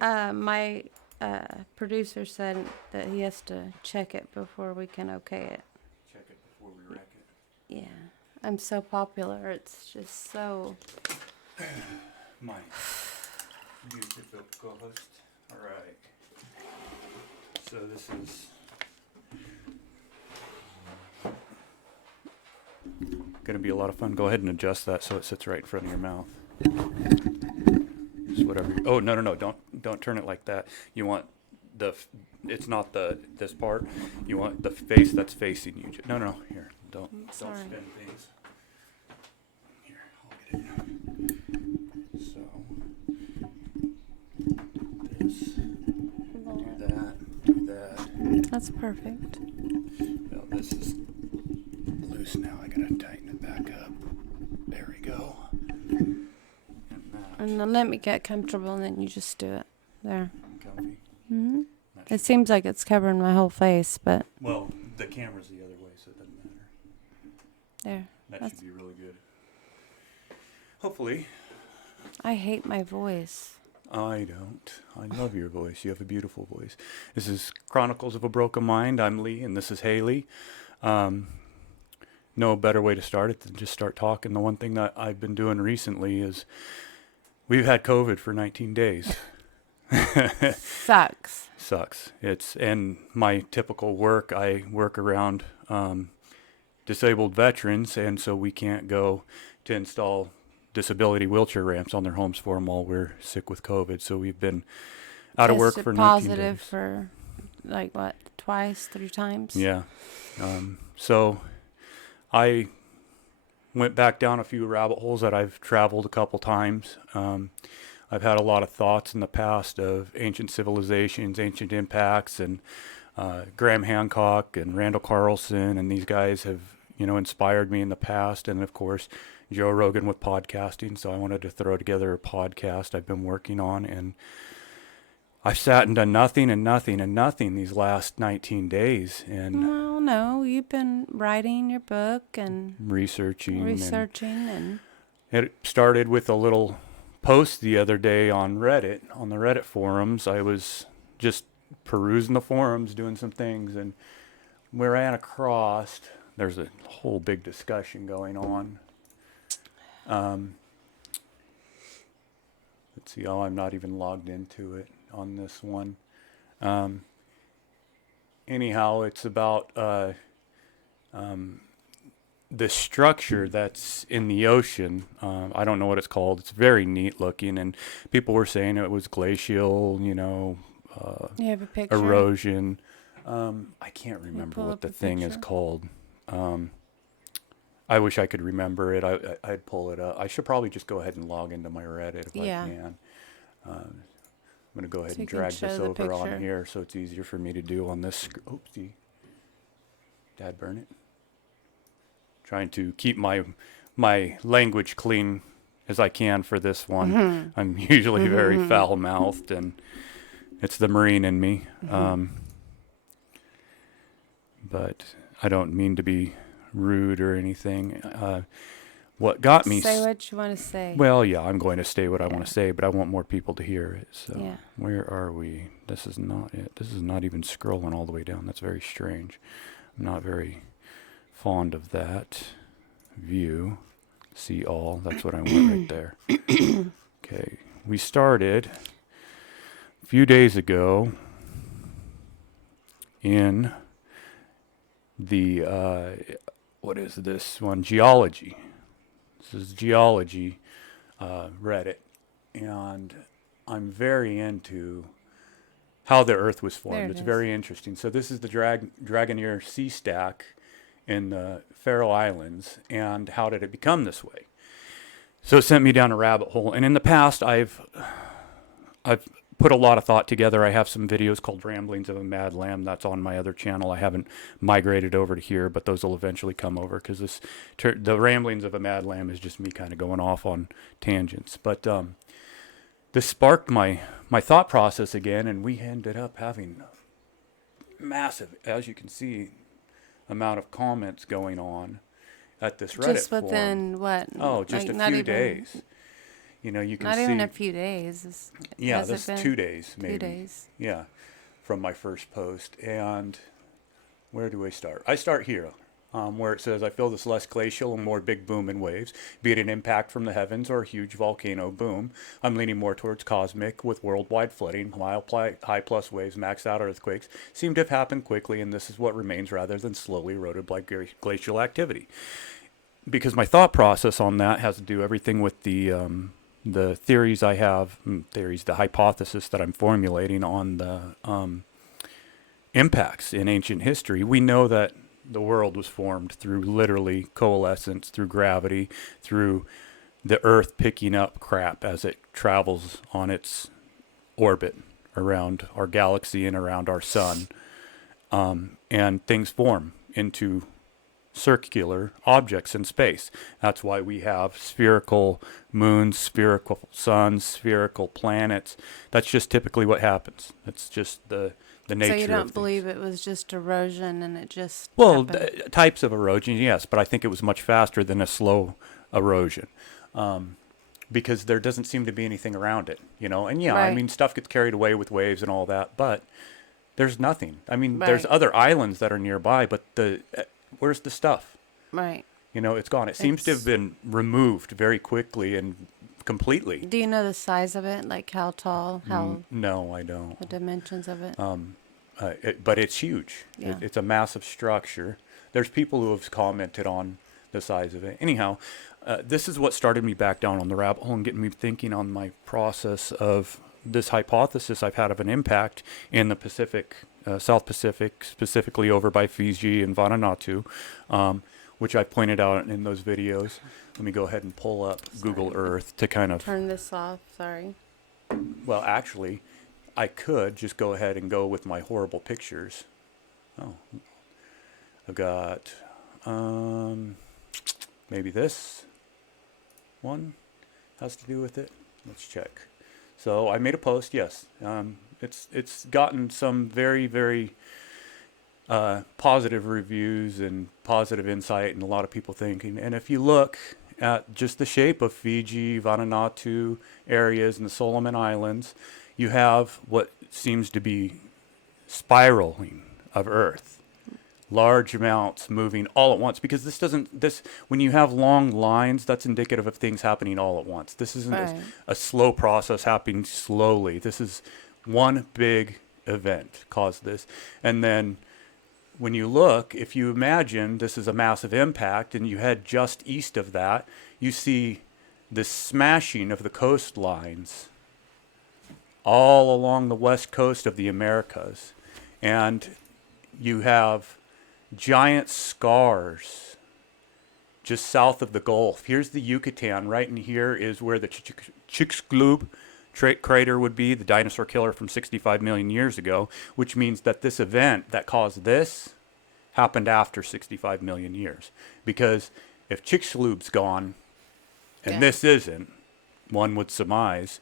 My producer said that he has to check it before we can okay it. Check it before we wreck it. Yeah. I'm so popular. It's just so... My beautiful co-host. All right. So this is going to be a lot of fun. Go ahead and adjust that so it sits right in front of your mouth. Just whatever. Oh, no. Don't turn it like that. You want it's not this part. You want the face that's facing you. No. Here. Don't Sorry. spin things. Here, I'll get it. So do that. That's perfect. Well, this is loose now. I gotta tighten it back up. There we go. And then let me get comfortable, and then you just do it. There. Comfy. Mm-hmm. It seems like it's covering my whole face, but... Well, the camera's the other way, so it doesn't matter. There. That should be really good. Hopefully. I hate my voice. I don't. I love your voice. You have a beautiful voice. This is Chronicles of a Broken Mind. I'm Lee, and this is Haley. No better way to start it than just start talking. The one thing that I've been doing recently is we've had COVID for 19 days. Sucks. And my typical work, I work around disabled veterans, and so we can't go to install disability wheelchair ramps on their homes for them while we're sick with COVID. So we've been out of work for 19 days. Positive for, like, what, twice, 3 times? Yeah. So I went back down a few rabbit holes that I've traveled a couple times. I've had a lot of thoughts in the past of ancient civilizations, ancient impacts, and Graham Hancock and Randall Carlson, and these guys have, inspired me in the past. And of course, Joe Rogan with podcasting. So I wanted to throw together a podcast I've been working on, and I've sat and done nothing these last 19 days. And well, no, you've been writing your book and researching. And it started with a little post the other day on Reddit, on the Reddit forums. I was just perusing the forums, doing some things, and we ran across, there's a whole big discussion going on. Let's see, I'm not even logged into it on this one. Anyhow, it's about the structure that's in the ocean. I don't know what it's called. It's very neat looking, and people were saying it was glacial, you have a picture? Erosion. I can't remember what the thing is called. I wish I could remember it. I'd pull it up. I should probably just go ahead and log into my Reddit if I can. I'm going to go ahead and drag this over on here so it's easier for me to do on this. Oopsie. Dad burn it. Trying to keep my language clean as I can for this one. Mm-hmm. I'm usually very foul-mouthed, and it's the Marine in me. But I don't mean to be rude or anything. What got me... Say what you want to say. Well, yeah, I'm going to say what I want to say, but I want more people to hear it. So Where are we? This is not it. This is not even scrolling all the way down. That's very strange. I'm not very fond of that view. See all. That's what I want right there. Okay. We started a few days ago in the, what is this one? Geology. This is geology, Reddit. And I'm very into how the Earth was formed. It's very interesting. So this is the Dragoneer sea stack in the Faroe Islands, and how did it become this way? So it sent me down a rabbit hole. And in the past, I've put a lot of thought together. I have some videos called Ramblings of a Mad Lamb. That's on my other channel. I haven't migrated over to here, but those will eventually come over, because the Ramblings of a Mad Lamb is just me kind of going off on tangents. But this sparked my thought process again, and we ended up having massive, as you can see, amount of comments going on at this Reddit just within forum. what? Oh, just like a few days. You know, you can Not see. even a few days. Yeah, Has it this been 2 days maybe. 2 days? Yeah, from my first post. And where do I start? I start here, where it says, I feel this less glacial and more big boom in waves, be it an impact from the heavens or a huge volcano boom. I'm leaning more towards cosmic with worldwide flooding, high plus waves, maxed out earthquakes seem to have happened quickly, and this is what remains rather than slowly eroded by glacial activity. Because my thought process on that has to do everything with the theories I have, the hypothesis that I'm formulating on the impacts in ancient history. We know that the world was formed through literally coalescence, through gravity, through the Earth picking up crap as it travels on its orbit around our galaxy and around our sun. And things form into circular objects in space. That's why we have spherical moons, spherical suns, spherical planets. That's just typically what happens. That's just the nature So you of don't things. believe it was just erosion and it just Well, happened? types of erosion, yes, but I think it was much faster than a slow erosion. Because there doesn't seem to be anything around it, you know? And yeah, I Right. mean, stuff gets carried away with waves and all that, but there's nothing. I mean, there's Right. other islands that are nearby, but where's the stuff? Right. You know, it's gone. It seems to have It's. been removed very quickly and completely. Do you know the size of it? Like how tall? How No, I don't. the dimensions of it? But it's huge. Yeah. It's a massive structure. There's people who have commented on the size of it. Anyhow, this is what started me back down on the rabbit hole and getting me thinking on my process of this hypothesis I've had of an impact in the Pacific, South Pacific, specifically over by Fiji and Vanuatu, which I pointed out in those videos. Let me go ahead and pull up Google Earth to kind of, Turn this off. Sorry. well, actually, I could just go ahead and go with my horrible pictures. Oh, I've got maybe this one has to do with it. Let's check. So I made a post. Yes, it's gotten some very, very positive reviews and positive insight, and a lot of people thinking. And if you look at just the shape of Fiji, Vanuatu areas, and the Solomon Islands, you have what seems to be spiraling of Earth, large amounts moving all at once. Because this when you have long lines, that's indicative of things happening all at once. This isn't Right. a slow process happening slowly. This is one big event caused this, and then when you look, if you imagine this is a massive impact and you head just east of that, you see this smashing of the coastlines all along the west coast of the Americas. And you have giant scars just south of the Gulf. Here's the Yucatan. Right in here is where the Chicxulub crater would be, the dinosaur killer from 65 million years ago, which means that this event that caused this happened after 65 million years. Because if Chicxulub's gone and Yeah. this isn't, one would surmise.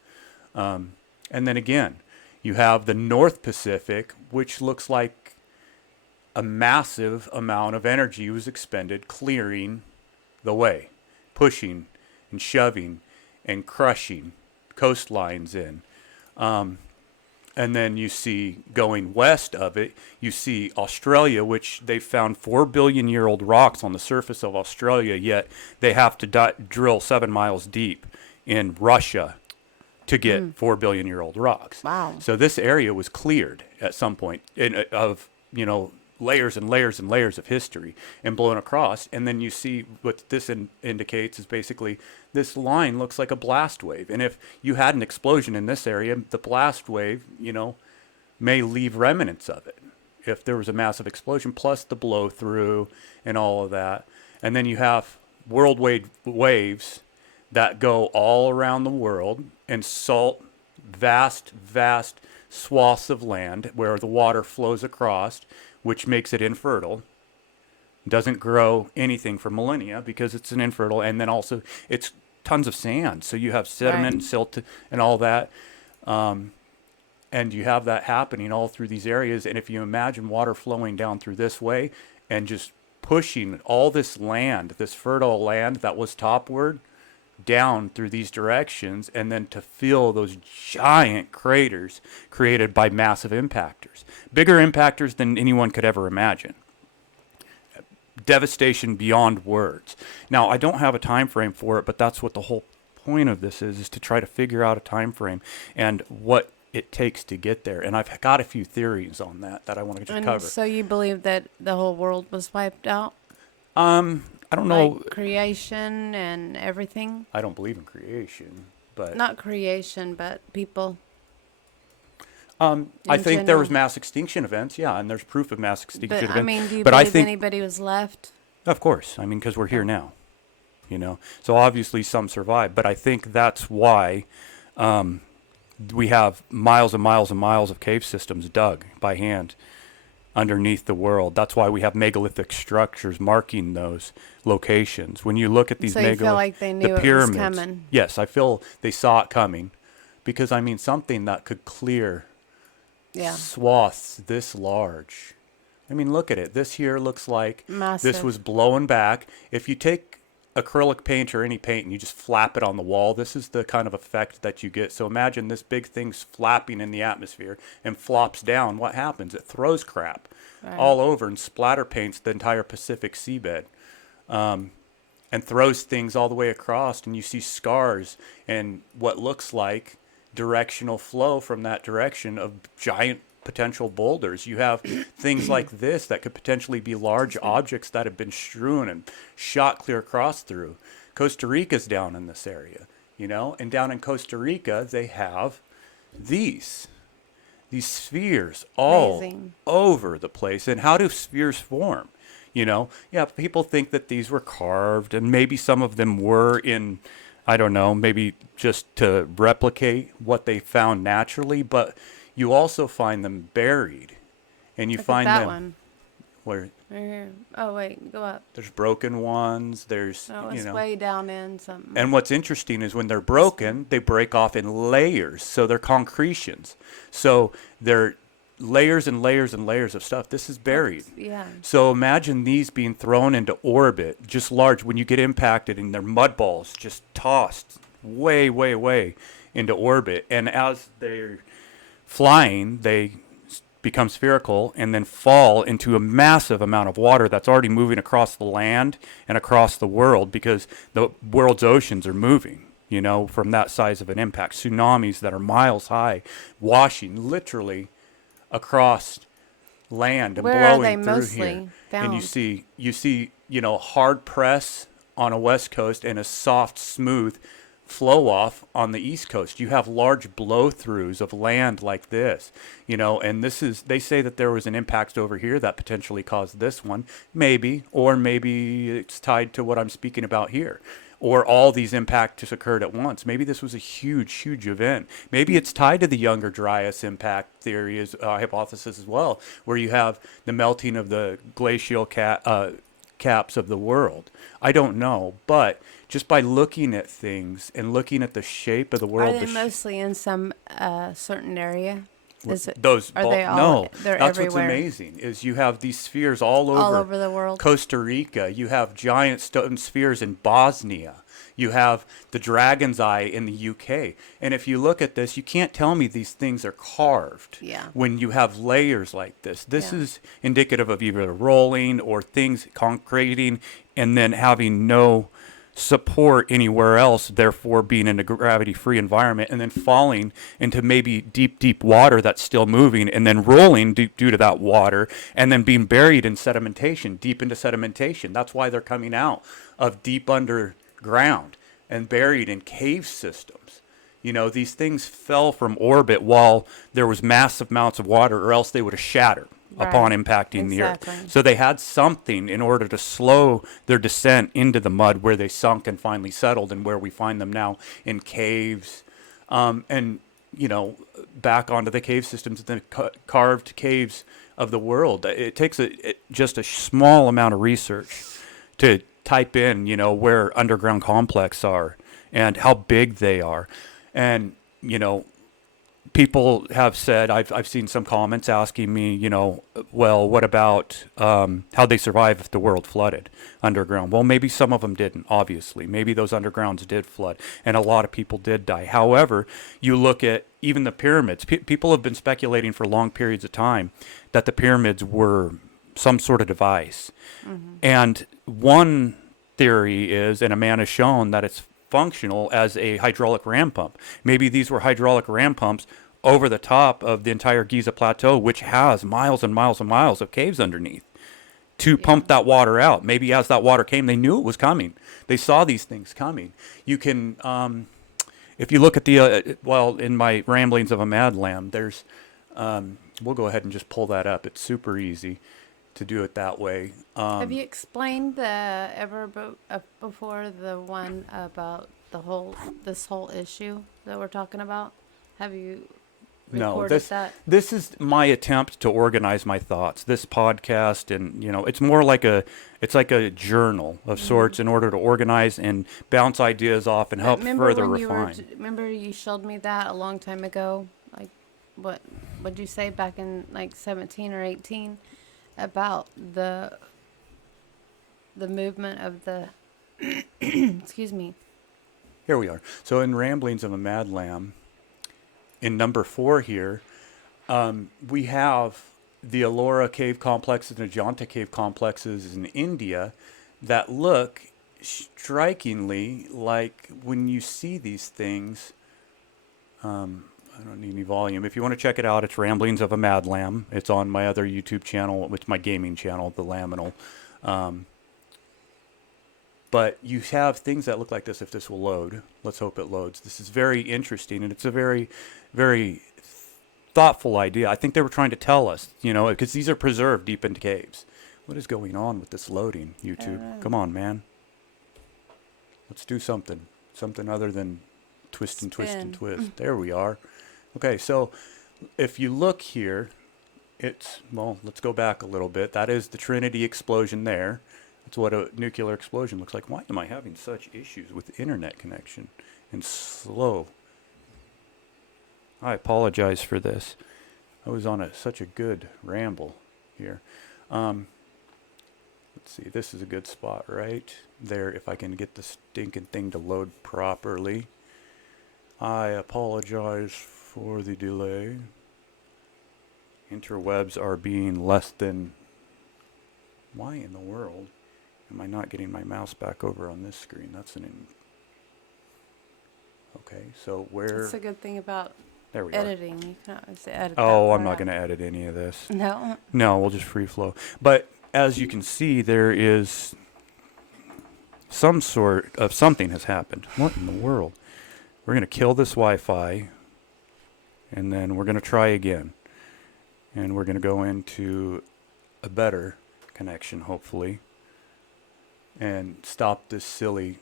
And then again, you have the North Pacific, which looks like a massive amount of energy was expended clearing the way, pushing and shoving and crushing coastlines in. And then you see going west of it, you see Australia, which they found 4 billion year old rocks on the surface of Australia, yet they have to drill 7 miles deep in Russia to get 4 billion year old rocks. Wow. So this area was cleared at some point of, layers and layers and layers of history and blown across. And then you see what this indicates is basically this line looks like a blast wave. And if you had an explosion in this area, the blast wave, may leave remnants of it if there was a massive explosion, plus the blow through and all of that. And then you have worldwide waves that go all around the world and salt vast, vast swaths of land where the water flows across, which makes it infertile. Doesn't grow anything for millennia because it's an infertile, and then also it's tons of sand. So you have sediment and silt and all that. And you have that happening all through these areas. And if you imagine water flowing down through this way and just pushing all this land, this fertile land that was topward, down through these directions, and then to fill those giant craters created by massive impactors, bigger impactors than anyone could ever imagine. Devastation beyond words. Now, I don't have a time frame for it, but that's what the whole point of this is to try to figure out a time frame and what it takes to get there. And I've got a few theories on that I want to just And cover. so you believe that the whole world was wiped out? I don't know. Like creation and everything? I don't believe in creation, but Not creation, but people. I think there general. was mass extinction events, yeah, and there's proof of mass extinction But events. I mean, do you but I believe think, anybody was left? of course, I mean, because we're here now, you know. So obviously some survived, but I think that's why we have miles and miles and miles of cave systems dug by hand underneath the world. That's why we have megalithic structures marking those locations. When you look at these So you feel like they knew the it was pyramids, coming? yes, I feel they saw it coming, because I mean something that could clear Yeah. swaths this large. I mean, look at it. This here looks like Massive. this was blowing back. If you take acrylic paint or any paint and you just flap it on the wall, this is the kind of effect that you get. So imagine this big thing's flapping in the atmosphere and flops down. What happens? It throws crap all over and splatter paints the entire Pacific seabed, and throws things all the way across. And you see scars and what looks like directional flow from that direction of giant potential boulders. You have things like this that could potentially be large objects that have been strewn and shot clear across through. Costa Rica's down in this area, you know, and down in Costa Rica they have these spheres all Amazing. over the place. And how do spheres form? You know, yeah, people think that these were carved, and maybe some of them were in, I don't know, maybe just to replicate what they found naturally, but you also find them buried, and you Look at find that them one. where Right here. Oh, wait. Go up. there's broken ones, there's, No, you it's know. way down in something. And what's interesting is when they're broken, they break off in layers, so they're concretions. So they're layers and layers and layers of stuff. This is buried. Yeah. So imagine these being thrown into orbit, just large, when you get impacted and they're mud balls just tossed way, way, way into orbit. And as they're flying, they become spherical and then fall into a massive amount of water that's already moving across the land and across the world, because the world's oceans are moving, you know, from that size of an impact. Tsunamis that are miles high, washing literally across land and Where are blowing they through mostly here. found? And you see, you know, hard press on a west coast and a soft, smooth flow off on the east coast. You have large blow throughs of land like this, you know, and this is, they say that there was an impact over here that potentially caused this one, maybe, or maybe it's tied to what I'm speaking about here. Or all these impacts occurred at once. Maybe this was a huge, huge event. Maybe it's tied to the Younger Dryas impact theory, as hypothesis as well, where you have the melting of the glacial caps of the world. I don't know, but just by looking at things and looking at the shape of the world, Are they mostly in some certain area? Is it, those are they all? no, They're that's everywhere. what's amazing is you have these spheres all over the world. Costa Rica. You have giant stone spheres in Bosnia. You have the Dragon's Eye in the UK. And if you look at this, you can't tell me these things are carved. Yeah. When you have layers like this, this Yeah. is indicative of either rolling or things concreting and then having no support anywhere else, therefore being in a gravity-free environment, and then falling into maybe deep, deep water that's still moving, and then rolling due to that water, and then being buried in sedimentation, deep into sedimentation. That's why they're coming out of deep underground and buried in cave systems. You know, these things fell from orbit while there was massive amounts of water, or else they would have shattered upon impacting the earth. So they had something in order to slow their descent into the mud, where they sunk and finally settled, and where we find them now in caves, and, you know, back onto the cave systems, the carved caves of the world. It takes just a small amount of research to type in, you know, where underground complexes are and how big they are. And, you know, people have said, I've seen some comments asking me, well, what about how they survive if the world flooded underground? Well, maybe some of them didn't, obviously. Maybe those undergrounds did flood, and a lot of people did die. However, you look at even the pyramids. People have been speculating for long periods of time that the pyramids were some sort of device. Mm-hmm. And one theory is, and a man has shown, that it's functional as a hydraulic ram pump. Maybe these were hydraulic ram pumps over the top of the entire Giza Plateau, which has miles and miles and miles of caves underneath, to pump that water out. Maybe as that water came, they knew it was coming. They saw these things coming. You can, if you look at the, in my Ramblings of a Mad Lamb, there's, we'll go ahead and just pull that up. It's super easy to do it that way. Have you explained before the one about this whole issue that we're talking about? Have you recorded that? This is my attempt to organize my thoughts. This podcast, and it's more like it's like a journal of sorts, in order to organize and bounce ideas off and help further refine. Remember you showed me that a long time ago? Like, what'd you say back in like 17 or 18? About the movement of the excuse me. Here we are. So in Ramblings of a Mad Lamb, in number 4 here, we have the Allura cave complexes and Ajanta cave complexes in India that look strikingly like, when you see these things, I don't need any volume. If you want to check it out, it's Ramblings of a Mad Lamb. It's on my other YouTube channel, which is my gaming channel, The Laminal. But you have things that look like this, if this will load. Let's hope it loads. This is very interesting, and it's a very, very thoughtful idea. I think they were trying to tell us, because these are preserved deep into caves. What is going on with this loading, YouTube? Come on, man. Let's do something. Something other than twist and twist and twist. There we are. Okay, so if you look here, let's go back a little bit. That is the Trinity explosion there. That's what a nuclear explosion looks like. Why am I having such issues with internet connection and slow? I apologize for this. I was on such a good ramble here. Let's see, this is a good spot right there, if I can get the stinking thing to load properly. I apologize for the delay. Interwebs are being less than... Why in the world am I not getting my mouse back over on this screen? That's Okay, so where... That's a good thing about there we editing. You can always edit I'm not going to edit any of this. No? No, we'll just free flow. But as you can see, there is some sort of something has happened. What in the world? We're going to kill this Wi-Fi, and then we're going to try again. And we're going to go into a better connection, hopefully, and stop this silly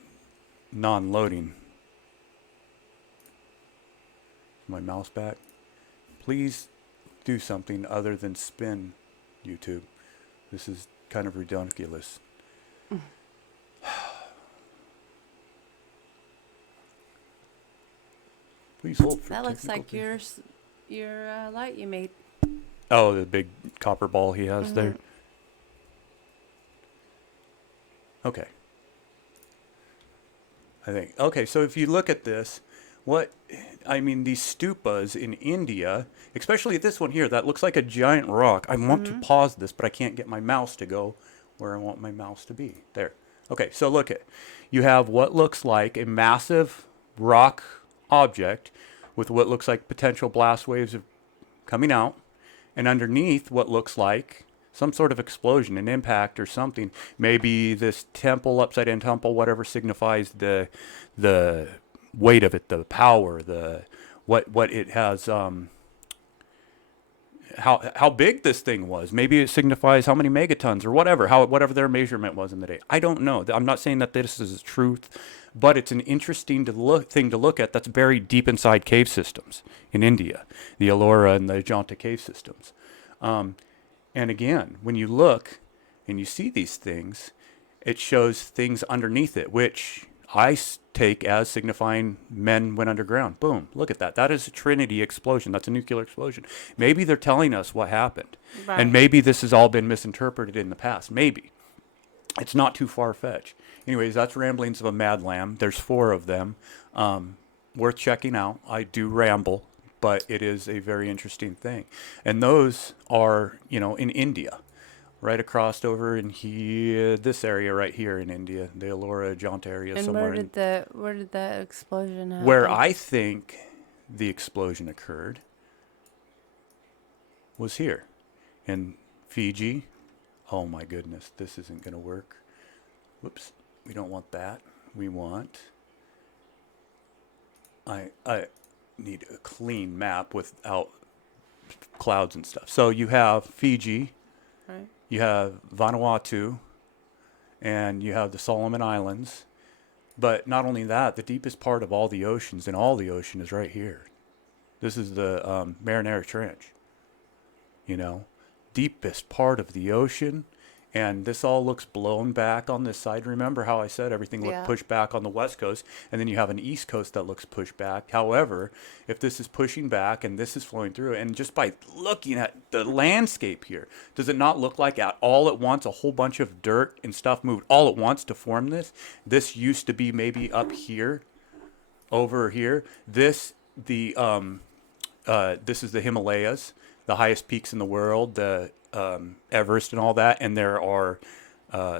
non-loading. My mouse back. Please do something other than spin, YouTube. This is kind of ridiculous. Please hold for that looks like things. your light you made. Oh, the big copper ball he has there. Okay. Okay, so if you look at this, these stupas in India, especially this one here, that looks like a giant rock. I want to pause this, but I can't get my mouse to go where I want my mouse to be. There. Okay, so look at, you have what looks like a massive rock object with what looks like potential blast waves coming out, and underneath what looks like some sort of explosion, an impact or something. Maybe this temple, upside down temple, whatever signifies the weight of it, the power, what it has, how big this thing was. Maybe it signifies how many megatons or whatever their measurement was in the day. I don't know. I'm not saying that this is truth, but it's an interesting thing to look at that's buried deep inside cave systems in India, the Allura and the Ajanta cave systems. And again, when you look and you see these things, it shows things underneath it, which take as signifying men went underground. Boom, look at that. That is a Trinity explosion. That's a nuclear explosion. Maybe they're telling us what happened. Right. And maybe this has all been misinterpreted in the past. Maybe. It's not too far-fetched. Anyways, that's Ramblings of a Mad Lamb. There's 4 of them. Worth checking out. I do ramble, but it is a very interesting thing. And those are, in India, right across over in here, this area right here in India, the Allura, Ajanta area, And somewhere. where did that explosion happen? Where I think the explosion occurred was here in Fiji. Oh my goodness, this isn't going to work. Whoops, we don't want that. We want... I need a clean map without clouds and stuff. So you have Fiji, Right. you have Vanuatu, and you have the Solomon Islands. But not only that, the deepest part of all the oceans in all the ocean is right here. This is the Marinara Trench. Deepest part of the ocean. And this all looks blown back on this side. Remember how I said everything looked pushed back on the west coast, and then you have an east coast that looks pushed back. However, if this is pushing back and this is flowing through, and just by looking at the landscape here, does it not look like all at once a whole bunch of dirt and stuff moved all at once to form this? This used to be maybe up here, over here. This is the Himalayas, the highest peaks in the world, the Everest and all that, and there are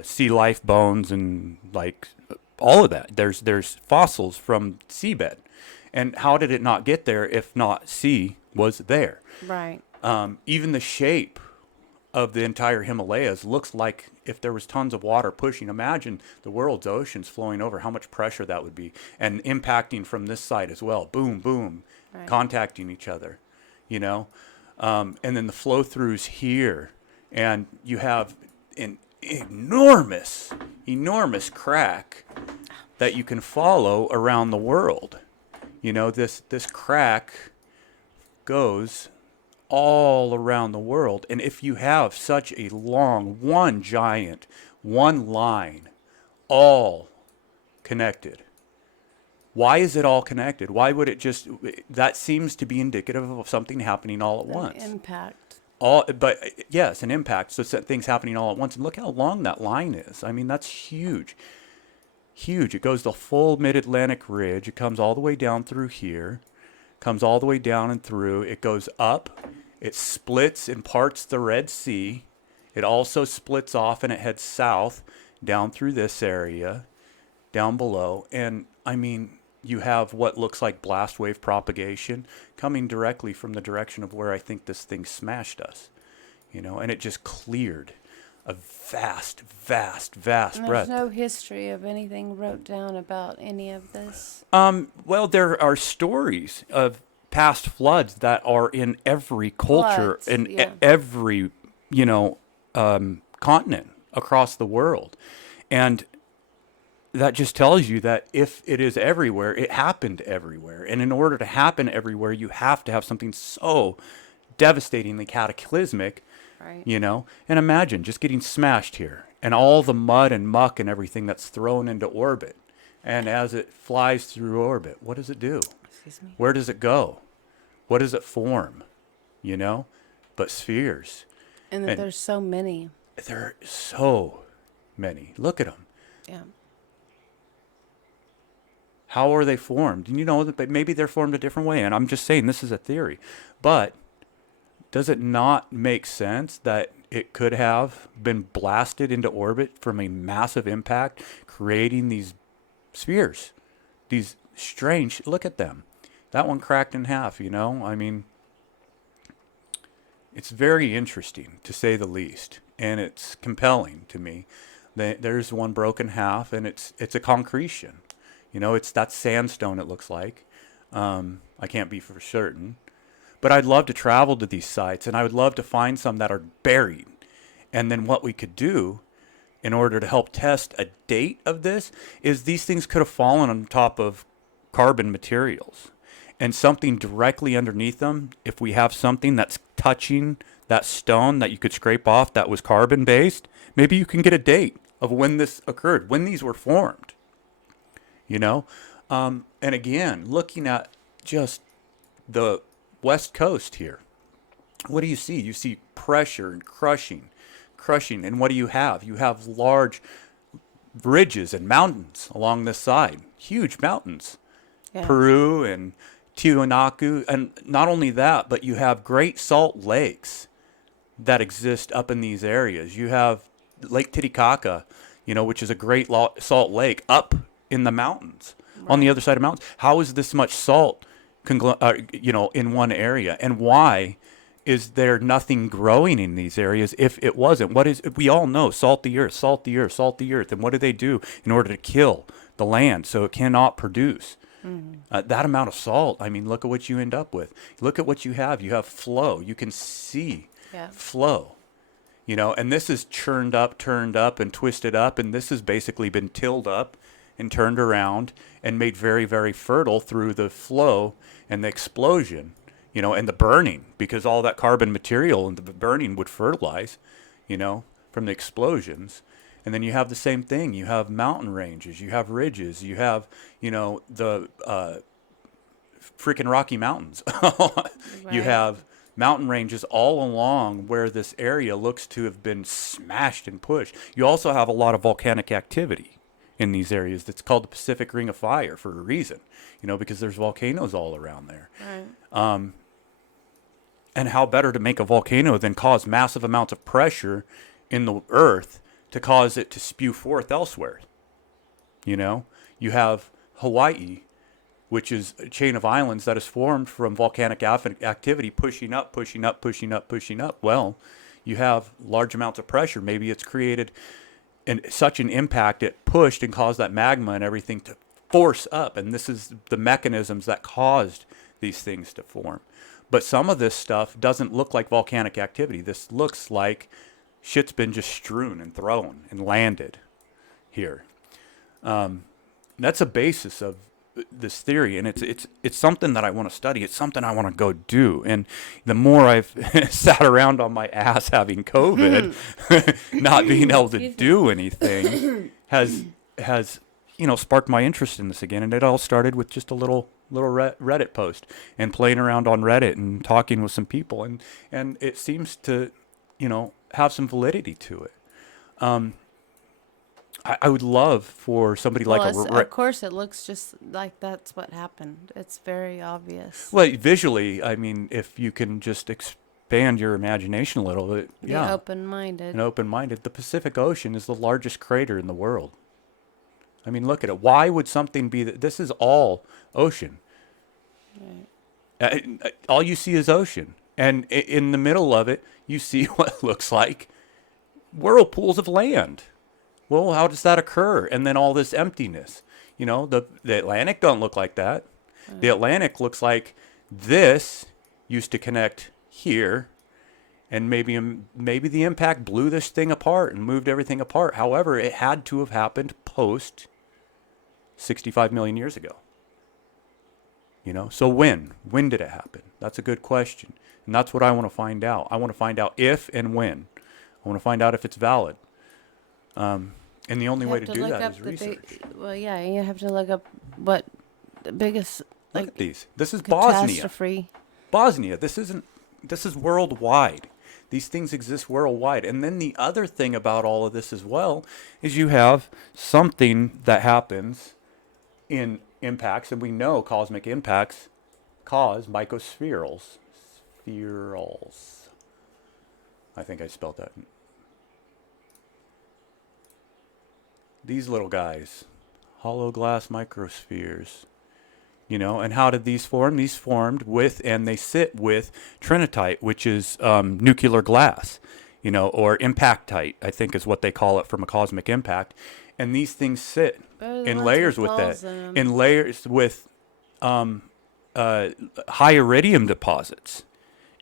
sea life bones and like all of that. There's fossils from seabed, and how did it not get there if not sea was there? Right. Even the shape of the entire Himalayas looks like if there was tons of water pushing. Imagine the world's oceans flowing over, how much pressure that would be, and impacting from this side as well. Boom, boom, Right. contacting each other, and then the flow throughs here, and you have an enormous crack that you can follow around the world. This crack goes all around the world, and if you have such a long, one line, all connected. Why is it all connected? Why would it just... That seems to be indicative of something happening all at once. An impact. Yes, an impact. So things happening all at once. And look how long that line is. I mean, that's huge. Huge. It goes the full mid-Atlantic ridge. It comes all the way down through here. Comes all the way down and through. It goes up. It splits and parts the Red Sea. It also splits off and it heads south down through this area, down below. And, I mean... You have what looks like blast wave propagation coming directly from the direction of where I think this thing smashed us, and it just cleared a vast And breadth. there's no history of anything wrote down about any of this. Well, there are stories of past floods that are in every culture, every, continent across the world. And that just tells you that if it is everywhere, it happened everywhere. And in order to happen everywhere, you have to have something so devastatingly cataclysmic, Right. And imagine just getting smashed here and all the mud and muck and everything that's thrown into orbit. And as it flies through orbit, what does it do? Excuse me. Where does it go? What does it form? But spheres. And that there's so many. There are so many. Look at them. Yeah. How are they formed? And that maybe they're formed a different way. And I'm just saying this is a theory. But does it not make sense that it could have been blasted into orbit from a massive impact, creating these spheres? These strange, look at them. That one cracked in half, I mean, it's very interesting, to say the least. And it's compelling to me. There's one broken half, and it's a concretion. It's that sandstone, it looks like. I can't be for certain. But I'd love to travel to these sites, and I would love to find some that are buried. And then what we could do in order to help test a date of this is these things could have fallen on top of carbon materials. And something directly underneath them, if we have something that's touching that stone that you could scrape off that was carbon-based, maybe you can get a date of when this occurred, when these were formed. you know? And again, looking at just the West Coast here, what do you see? You see pressure and crushing. And what do you have? You have large ridges and mountains along this side, huge mountains. Yeah. Peru and Tiwanaku. And not only that, but you have great salt lakes that exist up in these areas. You have Lake Titicaca, which is a great salt lake up in the mountains, on the Right. other side of mountains. How is this much salt, in one area? And why is there nothing growing in these areas if it wasn't? We all know salt the earth, salt the earth, salt the earth. And what do they do in order to kill the land so it cannot produce? That amount of salt, I mean, look at what you end up with. Look at what you have. You have flow. You can see Yeah. flow, and this is churned up, turned up, and twisted up. And this has basically been tilled up and turned around and made very, very fertile through the flow and the explosion, and the burning, because all that carbon material and the burning would fertilize, from the explosions. And then you have the same thing. You have mountain ranges, you have ridges, you have, the freaking Rocky Mountains. You Right. have mountain ranges all along where this area looks to have been smashed and pushed. You also have a lot of volcanic activity in these areas. That's called the Pacific Ring of Fire for a reason, because there's volcanoes all around there. Right. And how better to make a volcano than cause massive amounts of pressure in the earth to cause it to spew forth elsewhere? You have Hawaii, which is a chain of islands that is formed from volcanic activity pushing up, pushing up, pushing up, pushing up. Well, you have large amounts of pressure. Maybe it's created such an impact, it pushed and caused that magma and everything to force up. And this is the mechanisms that caused these things to form. But some of this stuff doesn't look like volcanic activity. This looks like shit's been just strewn and thrown and landed here. That's a basis of this theory, and it's something that I want to study. It's something I want to go do. And the more I've sat around on my ass having COVID, not being able to Excuse me. do anything, has sparked my interest in this again. And it all started with just a little Reddit post and playing around on Reddit and talking with some people, and it seems to have some validity to it. I would love for somebody Well, like of course, it looks just like that's what happened. It's very obvious. well, visually, I mean, if you can just expand your imagination a little bit, Be yeah, open-minded. and open-minded. The Pacific Ocean is the largest crater in the world. I mean, look at it. Why would something be this is all ocean. Right. All you see is ocean. And in the middle of it, you see what looks like whirlpools of land. Well, how does that occur? And then all this emptiness. The Atlantic don't look like that. The Atlantic looks like this used to connect here, and maybe the impact blew this thing apart and moved everything apart. However, it had to have happened post 65 million years ago. So when did it happen? That's a good question. And that's what I want to find out. I want to find out if and when. I want to find out if it's valid. And the only You way have to to do look that up is the research. well, yeah, you have to look up what the biggest Look at these. This is Bosnia. catastrophe. Bosnia. This is worldwide. These things exist worldwide. And then the other thing about all of this as well is you have something that happens in impacts, and we know cosmic impacts cause microspherules. Spherules. I think I spelled that. These little guys, hollow glass microspheres. And how did these form? These formed with, and they sit with trinitite, which is nuclear glass, or impactite, I think is what they call it from a cosmic impact. And these things sit They're the in ones layers with balls that, in 'em. in layers with high iridium deposits.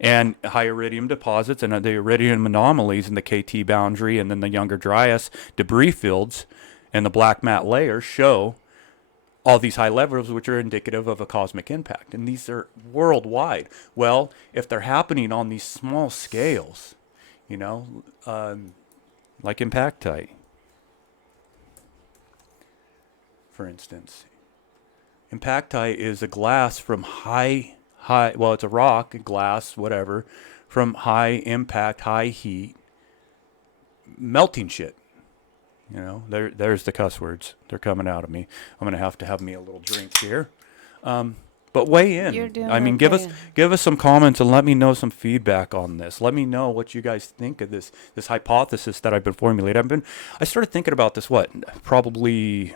And high iridium deposits and the iridium anomalies in the KT boundary, and then the Younger Dryas debris fields and the black mat layer show all these high levels, which are indicative of a cosmic impact. And these are worldwide. Well, if they're happening on these small scales, like impactite, for instance, Impactite is a glass from high, well, it's a rock, glass, whatever, from high impact, high heat, melting shit. You know, there's the cuss words. They're coming out of me. I'm going to have me a little drink here. But weigh in. You're doing I mean, okay. give us some comments and let me know some feedback on this. Let me know what you guys think of this hypothesis that I've been formulating. I started thinking about this, probably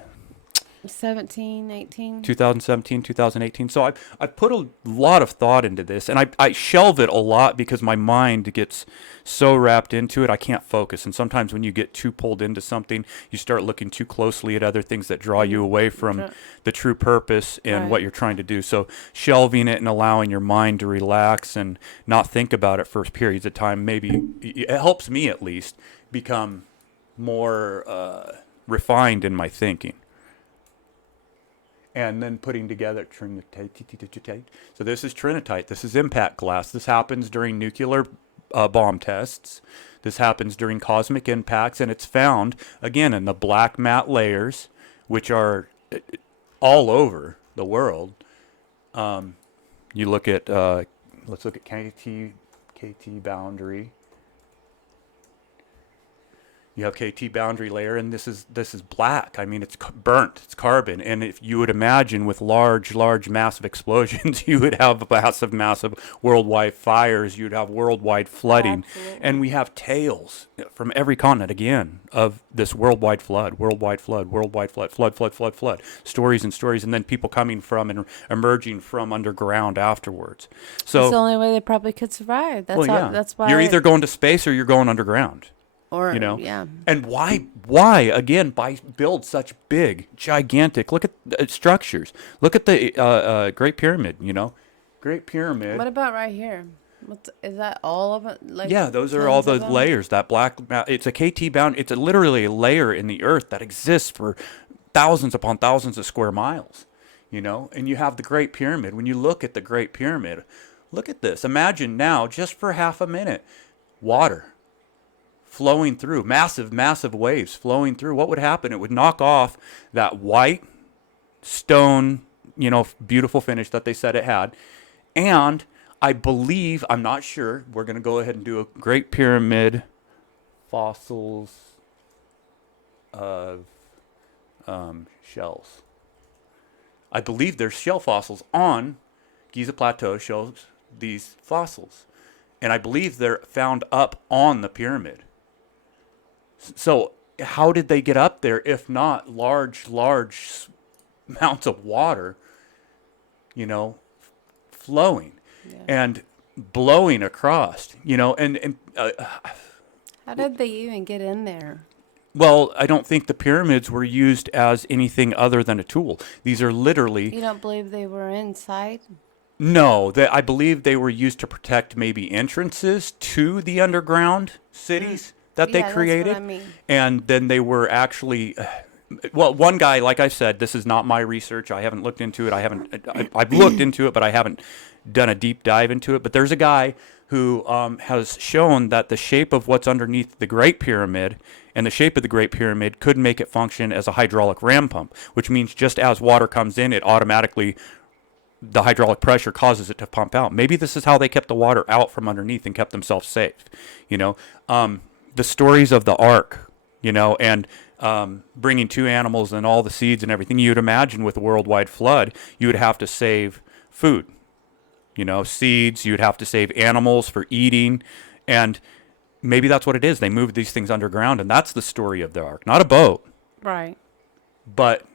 17, 18. 2017, 2018. So I put a lot of thought into this, and I shelve it a lot because my mind gets so wrapped into it, I can't focus. And sometimes when you get too pulled into something, you start looking too closely at other things that draw you away from the true purpose and what you're trying to do. So shelving it and allowing your mind to relax and not think about it for periods of time, maybe it helps me at least become more refined in my thinking. And then putting together trinitite. So this is trinitite. This is impact glass. This happens during nuclear bomb tests. This happens during cosmic impacts, and it's found, again, in the black matte layers, which are all over the world. You look at, let's look at KT boundary. You have KT boundary layer, and this is black. I mean, it's burnt. It's carbon. And if you would imagine with large, massive explosions, you would have massive worldwide fires. You'd have worldwide flooding. Absolutely. And we have tales from every continent, again, of this worldwide flood. Stories and stories, and then people coming from and emerging from underground afterwards. So That's the only way they probably could survive. That's why you're either going to space or you're going underground. Or, you know, yeah. And why again build such big, gigantic? Look at structures. Look at the Great Pyramid. You know, Great Pyramid. What about right here? Is that all of it? Like, yeah, those are all the layers. That black. It's a KT bound. It's literally a layer in the earth that exists for thousands upon thousands of square miles. You know, and you have the Great Pyramid. When you look at the Great Pyramid, look at this. Imagine now, just for half a minute, water flowing through, massive waves flowing through. What would happen? It would knock off that white stone, you know, beautiful finish that they said it had. And I believe, I'm not sure, we're going to go ahead and do a Great Pyramid fossils of shells. I believe there's shell fossils on Giza Plateau, shows these fossils. And I believe they're found up on the pyramid. So how did they get up there if not large amounts of water, you know, flowing and blowing across, you know, and how did they even get in there? Well, I don't think the pyramids were used as anything other than a tool. These are literally... You don't believe they were inside? No, I believe they were used to protect maybe entrances to the underground cities that they created. That's what I mean. And then they were actually... Well, one guy, like I said, this is not my research. I haven't looked into it. I've looked into it, but I haven't done a deep dive into it. But there's a guy who has shown that the shape of what's underneath the Great Pyramid and the shape of the Great Pyramid could make it function as a hydraulic ram pump, which means just as water comes in, it automatically, the hydraulic pressure causes it to pump out. Maybe this is how they kept the water out from underneath and kept themselves safe. You know, the stories of the Ark, you know, and bringing two animals and all the seeds and everything, you'd imagine with a worldwide flood, you would have to save food, you know, seeds, you'd have to save animals for eating, and maybe that's what it is. They moved these things underground, and that's the story of the Ark. Not a boat. Right. But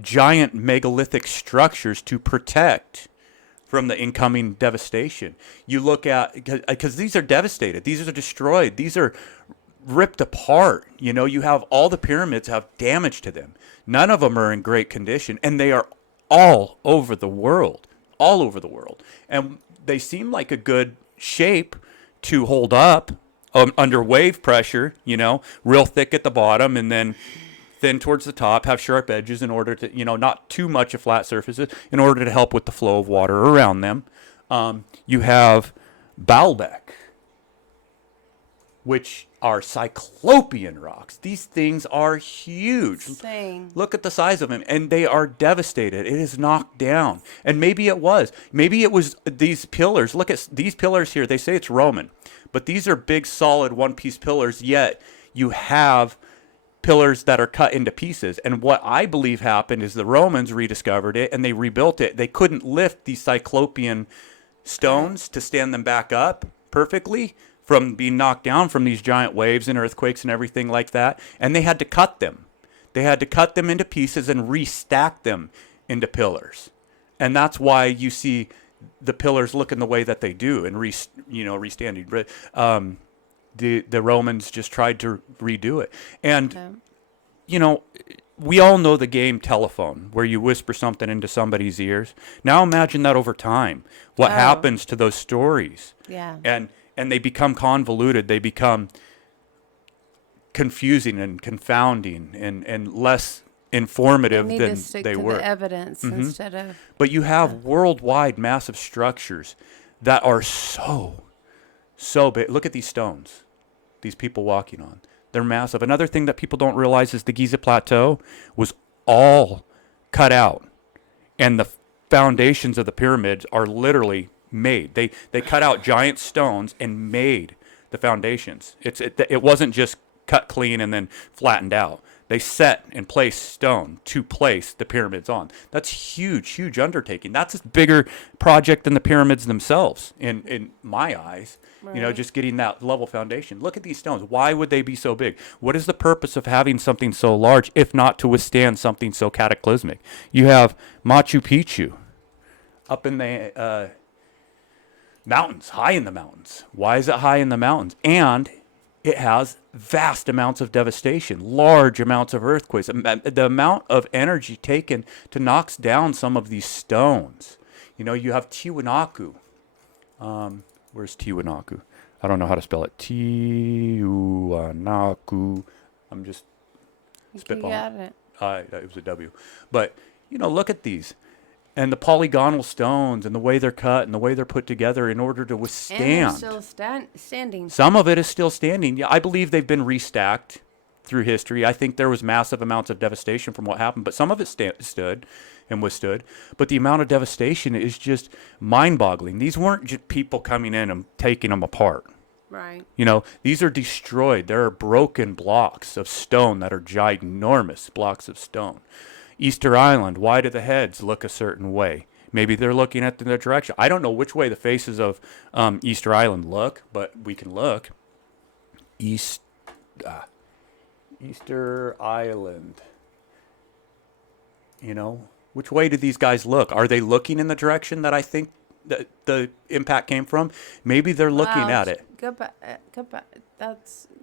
giant megalithic structures to protect from the incoming devastation. You look at, because these are devastated. These are destroyed. These are ripped apart. You know, you have all the pyramids have damage to them. None of them are in great condition, and they are all over the world. All over the world. And they seem like a good shape to hold up under wave pressure, you know, real thick at the bottom and then thin towards the top, have sharp edges in order to, you know, not too much of flat surfaces in order to help with the flow of water around them. You have Baalbek, which are cyclopean rocks. These things are huge. Insane. Look at the size of them, and they are devastated. It is knocked down. And maybe it was. Maybe it was these pillars. Look at these pillars here. They say it's Roman, but these are big, solid one-piece pillars, yet you have pillars that are cut into pieces. And what I believe happened is the Romans rediscovered it, and they rebuilt it. They couldn't lift these cyclopean stones to stand them back up perfectly from being knocked down from these giant waves and earthquakes and everything like that. And they had to cut them. They had to cut them into pieces and restack them into pillars. And that's why you see the pillars looking the way that they do and restanding. The Romans just tried to redo it. And, we all know the game telephone, where you whisper something into somebody's ears. Now imagine that over time. What happens to those stories? Yeah. And they become convoluted. They become confusing and confounding and less informative They need than to stick they to were. the evidence instead of. But you have worldwide massive structures that are so big. Look at these stones, these people walking on. They're massive. Another thing that people don't realize is the Giza Plateau was all cut out, and the foundations of the pyramids are literally made. They cut out giant stones and made the foundations. It wasn't just cut clean and then flattened out. They set and placed stone to place the pyramids on. That's huge undertaking. That's a bigger project than the pyramids themselves, in my eyes. Right. Just getting that level foundation. Look at these stones. Why would they be so big? What is the purpose of having something so large, if not to withstand something so cataclysmic? You have Machu Picchu up in the mountains, high in the mountains. Why is it high in the mountains? And it has vast amounts of devastation, large amounts of earthquakes. The amount of energy taken to knock down some of these stones. You have Tiwanaku. Where's Tiwanaku? I don't know how to spell it. Tiwanaku. I'm just spitballing. You got it. It was a W. But, look at these. And the polygonal stones and the way they're cut and the way they're put together in order to withstand. And they're still standing. Some of it is still standing. Yeah, I believe they've been restacked through history. I think there was massive amounts of devastation from what happened, but some of it stood and withstood. But the amount of devastation is just mind-boggling. These weren't just people coming in and taking them apart. Right. These are destroyed. There are broken blocks of stone that are ginormous blocks of stone. Easter Island, why do the heads look a certain way? Maybe they're looking at the direction. I don't know which way the faces of Easter Island look, but we can look. Easter Island. Which way do these guys look? Are they looking in the direction that I think that the impact came from? Maybe they're looking at it. Go back. Go back.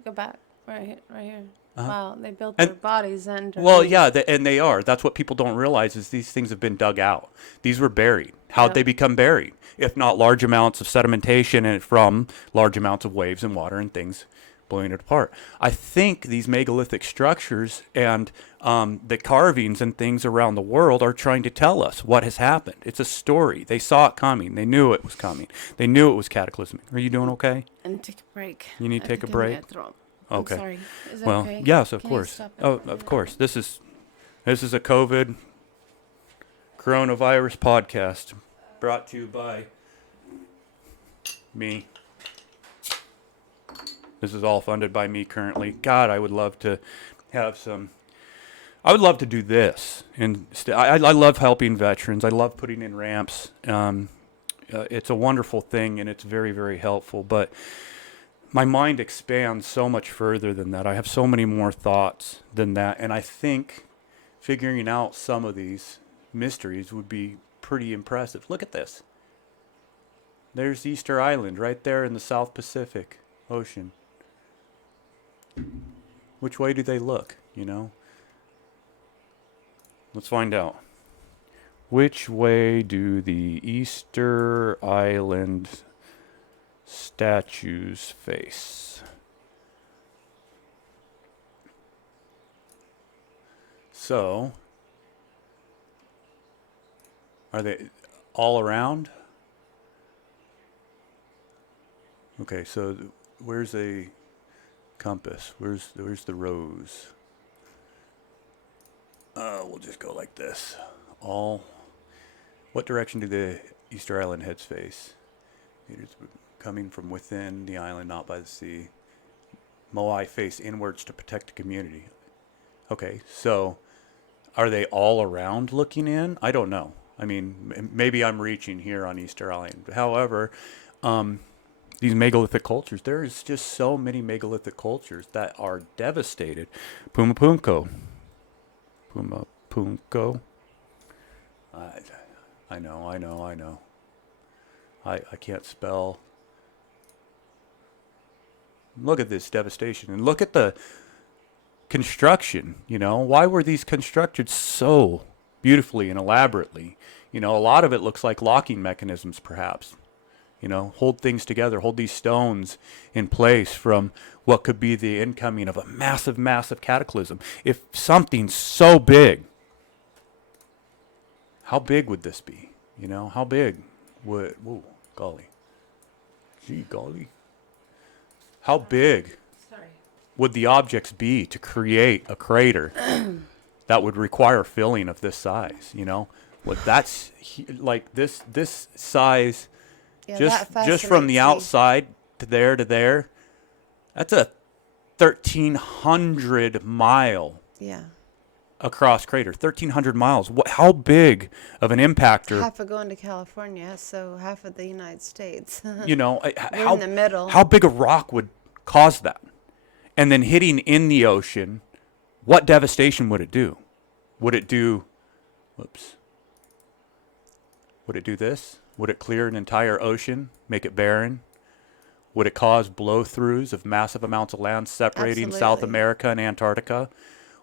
Go back. Right here. Uh-huh. Wow, they built their bodies under. Well, yeah, and they are. That's what people don't realize is these things have been dug out. These were buried. How'd they become buried? If not large amounts of sedimentation and from large amounts of waves and water and things blowing it apart. I think these megalithic structures and the carvings and things around the world are trying to tell us what has happened. It's a story. They saw it coming. They knew it was coming. They knew it was cataclysmic. Are you doing okay? And take a break. You need to take a break? Okay. I'm sorry. Is that well, okay? yes, of Can course. you stop Oh, of course. This is a COVID coronavirus podcast brought to you by me. This is all funded by me currently. God, I would love to have some. I would love to do this, and I love helping veterans. I love putting in ramps. It's a wonderful thing, and it's very, very helpful. But my mind expands so much further than that. I have so many more thoughts than that, and I think figuring out some of these mysteries would be pretty impressive. Look at this. There's Easter Island right there in the South Pacific Ocean. Which way do they look, Let's find out. Which way do the Easter Island statues face? So, are they all around? Okay, so where's a compass. Where's the rose? We'll just go like this. What direction do the Easter Island heads face? It is coming from within the island, not by the sea. Moai face inwards to protect the community. Okay, so are they all around looking in? I don't know. I mean, maybe I'm reaching here on Easter Island. However, these megalithic cultures, there is just so many megalithic cultures that are devastated. Pumapunko. I know. I can't spell. Look at this devastation. And look at the construction, Why were these constructed so beautifully and elaborately? A lot of it looks like locking mechanisms, perhaps. Hold things together, hold these stones in place from what could be the incoming of a massive, massive cataclysm. If something so big, how big would this be? How big would, golly. How big would the objects be to create a crater that would require filling of this size? What that's like this size, just from the outside to there, that's a 1,300 mile across crater. 1,300 miles. How big of an impactor? Half of going to California, so half of the United States. How in the middle. How big a rock would cause that? And then hitting in the ocean, what devastation would it do? Would it do this? Would it clear an entire ocean, make it barren? Would it cause blow-throughs of massive amounts of land separating South America and Antarctica?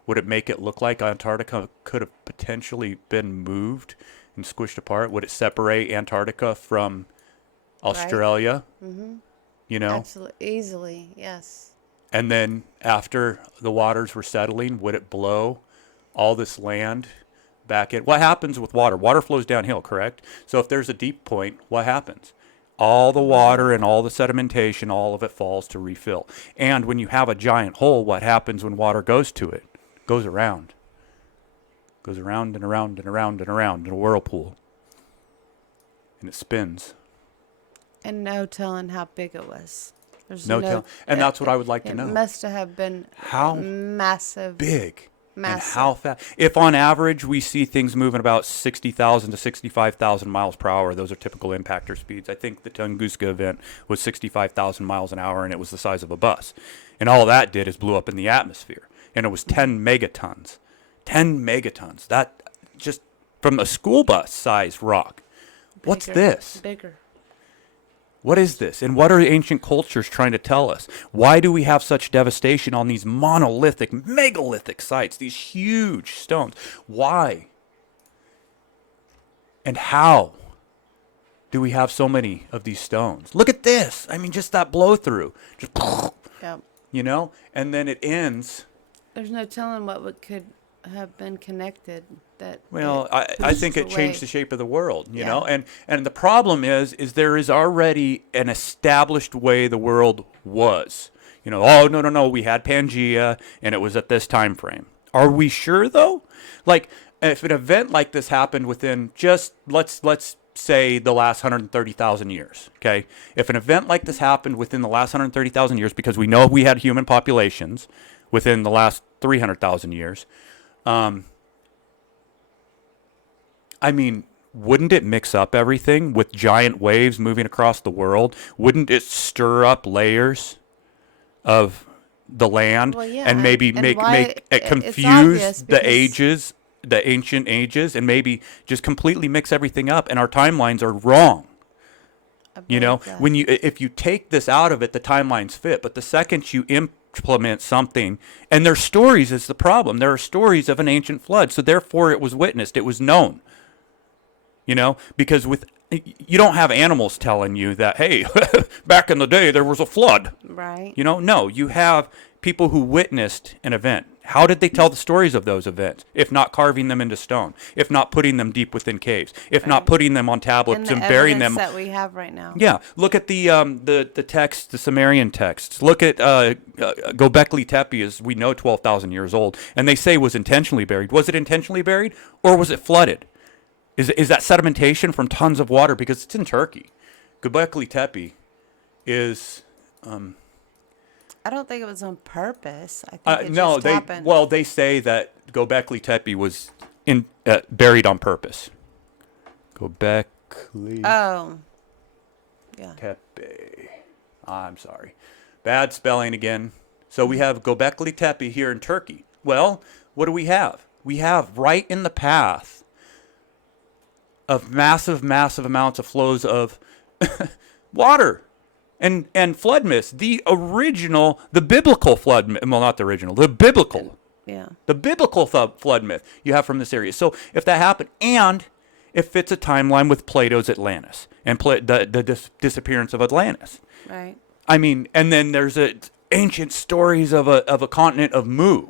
Would it make it look like Antarctica could have potentially been moved and squished apart? Would it separate Antarctica from Australia? Right. Mm-hmm. Absolutely. Easily, yes. And then after the waters were settling, would it blow all this land back in? What happens with water? Water flows downhill, correct? So if there's a deep point, what happens? All the water and all the sedimentation, all of it falls to refill. And when you have a giant hole, what happens when water goes to it? Goes around. Goes around and around and around and around in a whirlpool. And it spins. And no telling how big it was. There's no telling. And that's what I would like to know. It must have been how massive. Big. Massive. And how fast. If on average we see things moving about 60,000 to 65,000 miles per hour, those are typical impactor speeds. I think the Tunguska event was 65,000 miles an hour, and it was the size of a bus. And all that did is blew up in the atmosphere. And it was 10 megatons. 10 megatons. That just from a school bus sized rock. What's this? Bigger. What is this? And what are ancient cultures trying to tell us? Why do we have such devastation on these monolithic, megalithic sites, these huge stones? Why? And how do we have so many of these stones? Look at this. I mean, just that blow through. Just, yep. And then it ends. There's no telling what could have been connected. I think it changed the shape of the world, you know, and the problem is there is already an established way the world was, oh, no, we had Pangea and it was at this time frame. Are we sure though? Like if an event like this happened within just, let's say the last 130,000 years, okay? If an event like this happened within the last 130,000 years, because we know we had human populations within the last 300,000 years, I mean, wouldn't it mix up everything with giant waves moving across the world? Wouldn't it stir up layers of the land and maybe make it confuse the ages, the ancient ages, and maybe just completely mix everything up, and our timelines are wrong? If you take this out of it, the timelines fit, but the second you implement something, and their stories is the problem. There are stories of an ancient flood, so therefore it was witnessed, it was known. Because you don't have animals telling you that, hey, back in the day there was a flood. Right. No, you have people who witnessed an event. How did they tell the stories of those events? If not carving them into stone, if not putting them deep within caves, if not putting them on tablets and burying them. that we have right now. Yeah, look at the text, the Sumerian texts. Look at Göbekli Tepe, as we know, 12,000 years old, and they say was intentionally buried. Was it intentionally buried, or was it flooded? Is that sedimentation from tons of water? Because it's in Turkey. Göbekli Tepe is. I don't think it was on purpose. I think it no, just happened. Well, they say that Göbekli Tepe was buried on purpose. Göbekli. Oh. Yeah. Tepe. I'm sorry. Bad spelling again. So we have Göbekli Tepe here in Turkey. Well, what do we have? We have right in the path of massive amounts of flows of water and flood mist. The biblical flood myth. Well, not the original. The biblical. Yeah. The biblical flood myth you have from this area. So if that happened, and it fits a timeline with Plato's Atlantis and the disappearance of Atlantis. Right. I mean, and then there's ancient stories of a continent of Mu,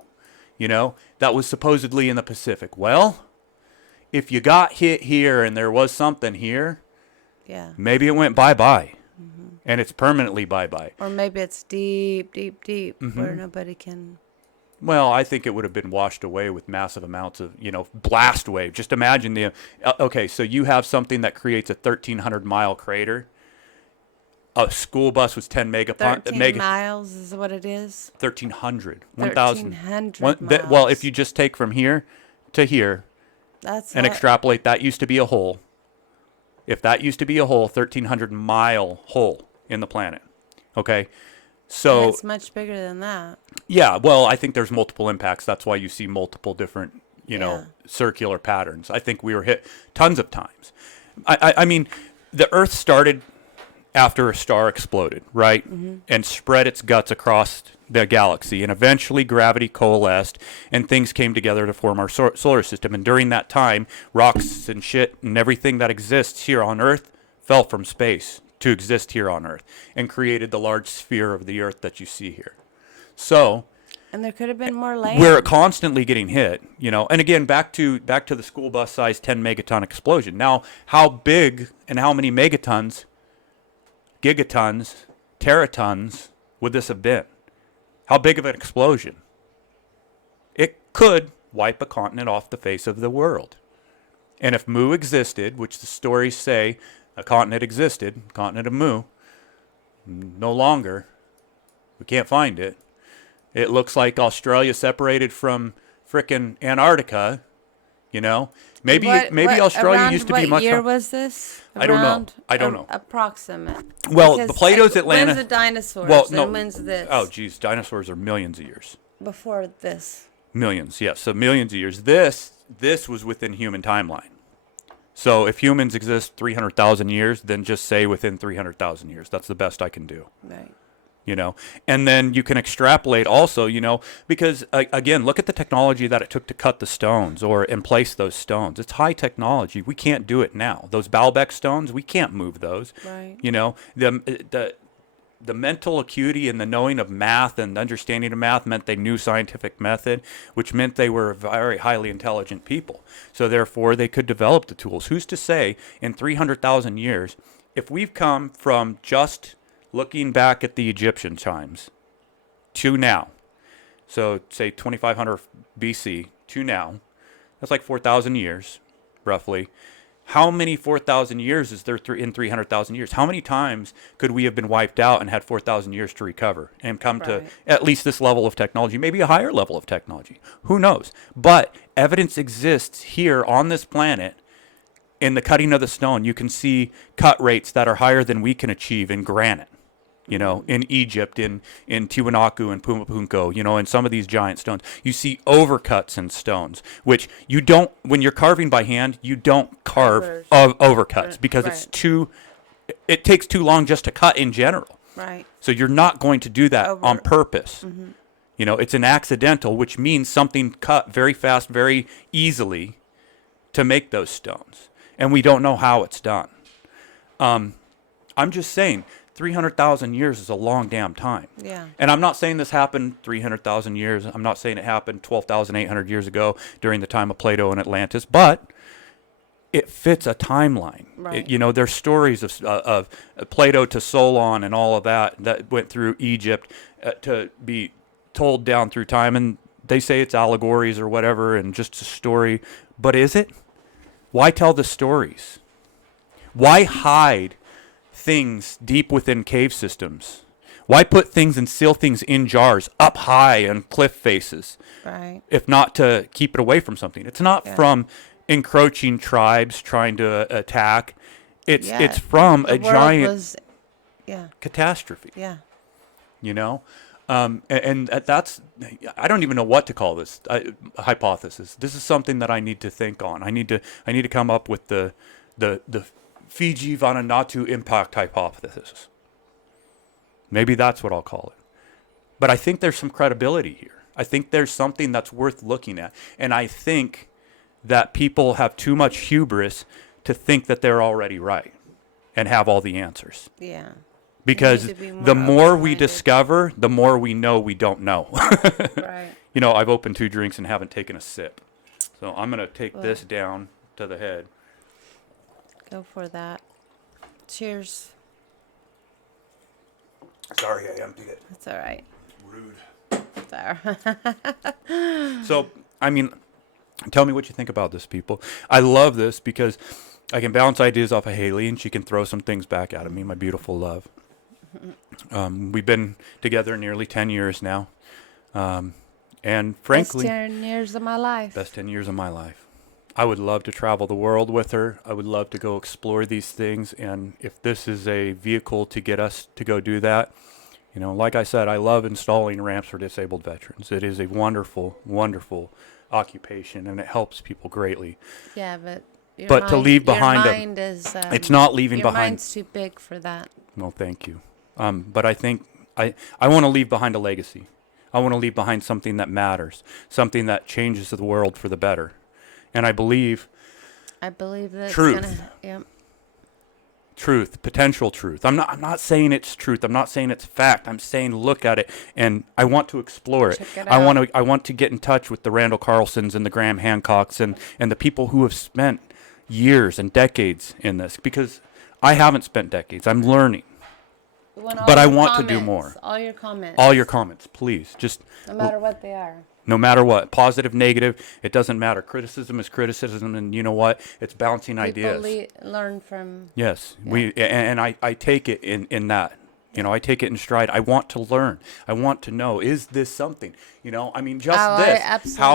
that was supposedly in the Pacific. Well, if you got hit here and there was something here, yeah, maybe it went bye-bye, and it's permanently bye-bye. Or maybe it's deep where nobody can. Well, I think it would have been washed away with massive amounts of, blast wave. Just imagine okay, so you have something that creates a 1,300-mile crater. A school bus was 10 miles is what it is. 1,300. 1,300 miles. Well, if you just take from here to here and extrapolate, that used to be a hole. If that used to be a hole, 1,300-mile hole in the planet. Okay? So it's much bigger than that. Yeah, well, I think there's multiple impacts. That's why you see multiple different, circular patterns. I think we were hit tons of times. I mean, the Earth started after a star exploded, right? Mm-hmm. And spread its guts across the galaxy. And eventually gravity coalesced and things came together to form our solar system. And during that time, rocks and shit and everything that exists here on Earth fell from space to exist here on Earth and created the large sphere of the Earth that you see here. So, and there could have been more land. We're constantly getting hit, And again, back to the school bus size 10 megaton explosion. Now, how big and how many megatons, gigatons, teratons would this have been? How big of an explosion? It could wipe a continent off the face of the world. And if Mu existed, which the stories say a continent existed, continent of Mu, no longer, we can't find it. It looks like Australia separated from frickin' Antarctica, Maybe Australia used to be much. What year was this? I don't know. Approximate. Well, the Plato's Atlantis. When's the dinosaurs? Well, no. And when's this? Oh, geez, dinosaurs are millions of years. Before this. Millions, yes. So millions of years. This was within human timeline. So if humans exist 300,000 years, then just say within 300,000 years. That's the best I can do. Right. And then you can extrapolate also, because again, look at the technology that it took to cut the stones and place those stones. It's high technology. We can't do it now. Those Baalbek stones, we can't move those. Right. The mental acuity and the knowing of math and understanding of math meant they knew scientific method, which meant they were very highly intelligent people. So therefore, they could develop the tools. Who's to say in 300,000 years, if we've come from just looking back at the Egyptian times to now, so say 2500 BC to now, that's like 4,000 years, roughly. How many 4,000 years is there in 300,000 years? How many times could we have been wiped out and had 4,000 years to recover and come to at least this level of technology, maybe a higher level of technology? Who knows? But evidence exists here on this planet. In the cutting of the stone, you can see cut rates that are higher than we can achieve in granite. In Egypt, in Tiwanaku and Pumapunku, in some of these giant stones. You see overcuts in stones, which you don't, when you're carving by hand, you don't carve overcuts because it takes too long just to cut in general. Right. So you're not going to do that on purpose. Mm-hmm. It's an accidental, which means something cut very fast, very easily to make those stones. And we don't know how it's done. I'm just saying, 300,000 years is a long damn time. Yeah. And I'm not saying this happened 300,000 years. I'm not saying it happened 12,800 years ago during the time of Plato and Atlantis, but it fits a timeline. Right. There's stories of Plato to Solon and all of that went through Egypt to be told down through time. And they say it's allegories or whatever and just a story. But is it? Why tell the stories? Why hide things deep within cave systems? Why put things and seal things in jars up high on cliff faces? Right. If not to keep it away from something. It's not from encroaching tribes trying to attack. It's from a giant catastrophe. Yeah. And that's, I don't even know what to call this hypothesis. This is something that I need to think on. I need to come up with the Fiji Vanuatu impact hypothesis. Maybe that's what I'll call it. But I think there's some credibility here. I think there's something that's worth looking at. And I think that people have too much hubris to think that they're already right and have all the answers. Yeah. Because the more we discover, the more we know we don't know. Right. I've opened 2 drinks and haven't taken a sip. So I'm going to take this down to the head. Go for that. Cheers. Sorry, I emptied it. That's all right. Rude. It's all right. So, tell me what you think about this, people. I love this because I can bounce ideas off of Haley and she can throw some things back at me, my beautiful love. We've been together nearly 10 years now. And frankly, best 10 years of my life. Best 10 years of my life. I would love to travel the world with her. I would love to go explore these things. And if this is a vehicle to get us to go do that, like I said, I love installing ramps for disabled veterans. It is a wonderful, wonderful occupation, and it helps people greatly. Yeah, but to leave behind your mind is, it's not leaving your behind. mind's too big for that. Well, thank you. But I think I want to leave behind a legacy. I want to leave behind something that matters, something that changes the world for the better. And I believe that truth. Truth, potential truth. I'm not saying it's truth. I'm not saying it's fact. I'm saying look at it, and I want to explore it. Check it out. I want to get in touch with the Randall Carlsons and the Graham Hancocks and the people who have spent years and decades in this, because I haven't spent decades. I'm learning. But I want to do more. All your comments. All your comments, please. Just no matter what they are. No matter what, positive, negative, it doesn't matter. Criticism is criticism, and you know what? It's bouncing ideas. People learn from. Yes, I take it in that. I take it in stride. I want to learn. I want to know, is this something? How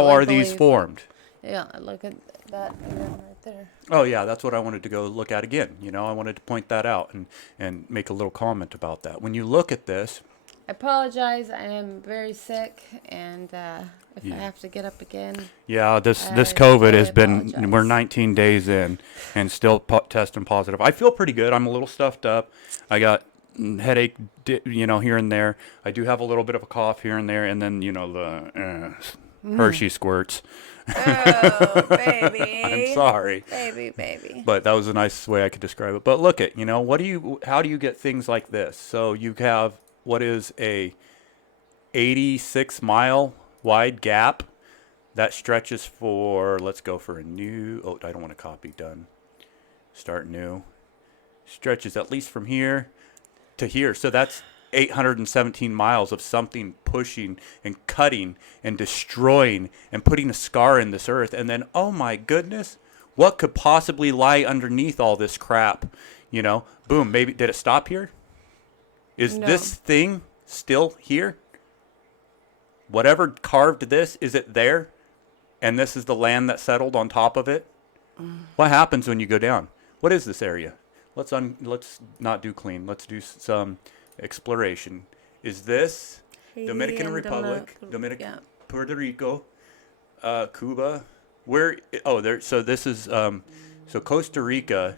are these formed? Yeah, look at that again right there. Oh, yeah, that's what I wanted to go look at again. I wanted to point that out and make a little comment about that. When you look at this, I apologize. I am very sick, and if I have to get up again. Yeah, this COVID has been. We're 19 days in, and still testing positive. I feel pretty good. I'm a little stuffed up. I got headache, here and there. I do have a little bit of a cough here and there, and then the Hershey squirts. Oh, baby. I'm sorry. Baby. But that was a nice way I could describe it. But look at, how do you get things like this? So you have what is a 86-mile wide gap that stretches for, let's go for a new, I don't want to copy, done. Start new. Stretches at least from here to here. So that's 817 miles of something pushing and cutting and destroying and putting a scar in this earth. And then, oh my goodness, what could possibly lie underneath all this crap? Boom, maybe, did it stop here? Is this thing still here? Whatever carved this, is it there? And this is the land that settled on top of it? What happens when you go down? What is this area? Let's not do clean. Let's do some exploration. Is this Dominican Republic, Puerto Rico, Cuba? So this is so Costa Rica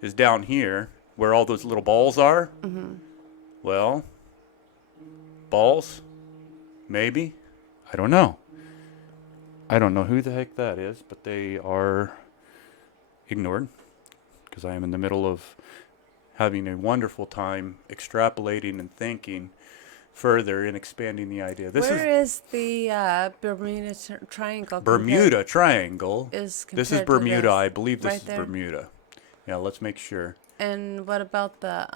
is down here where all those little balls are. Mm-hmm. Well, balls, maybe. I don't know. I don't know who the heck that is, but they are ignored because I am in the middle of having a wonderful time extrapolating and thinking further and expanding the idea. Where is the Bermuda Triangle? Bermuda Triangle. Is This is compared to Bermuda. this? I believe this Right is there? Bermuda. Yeah, let's make sure. And what about the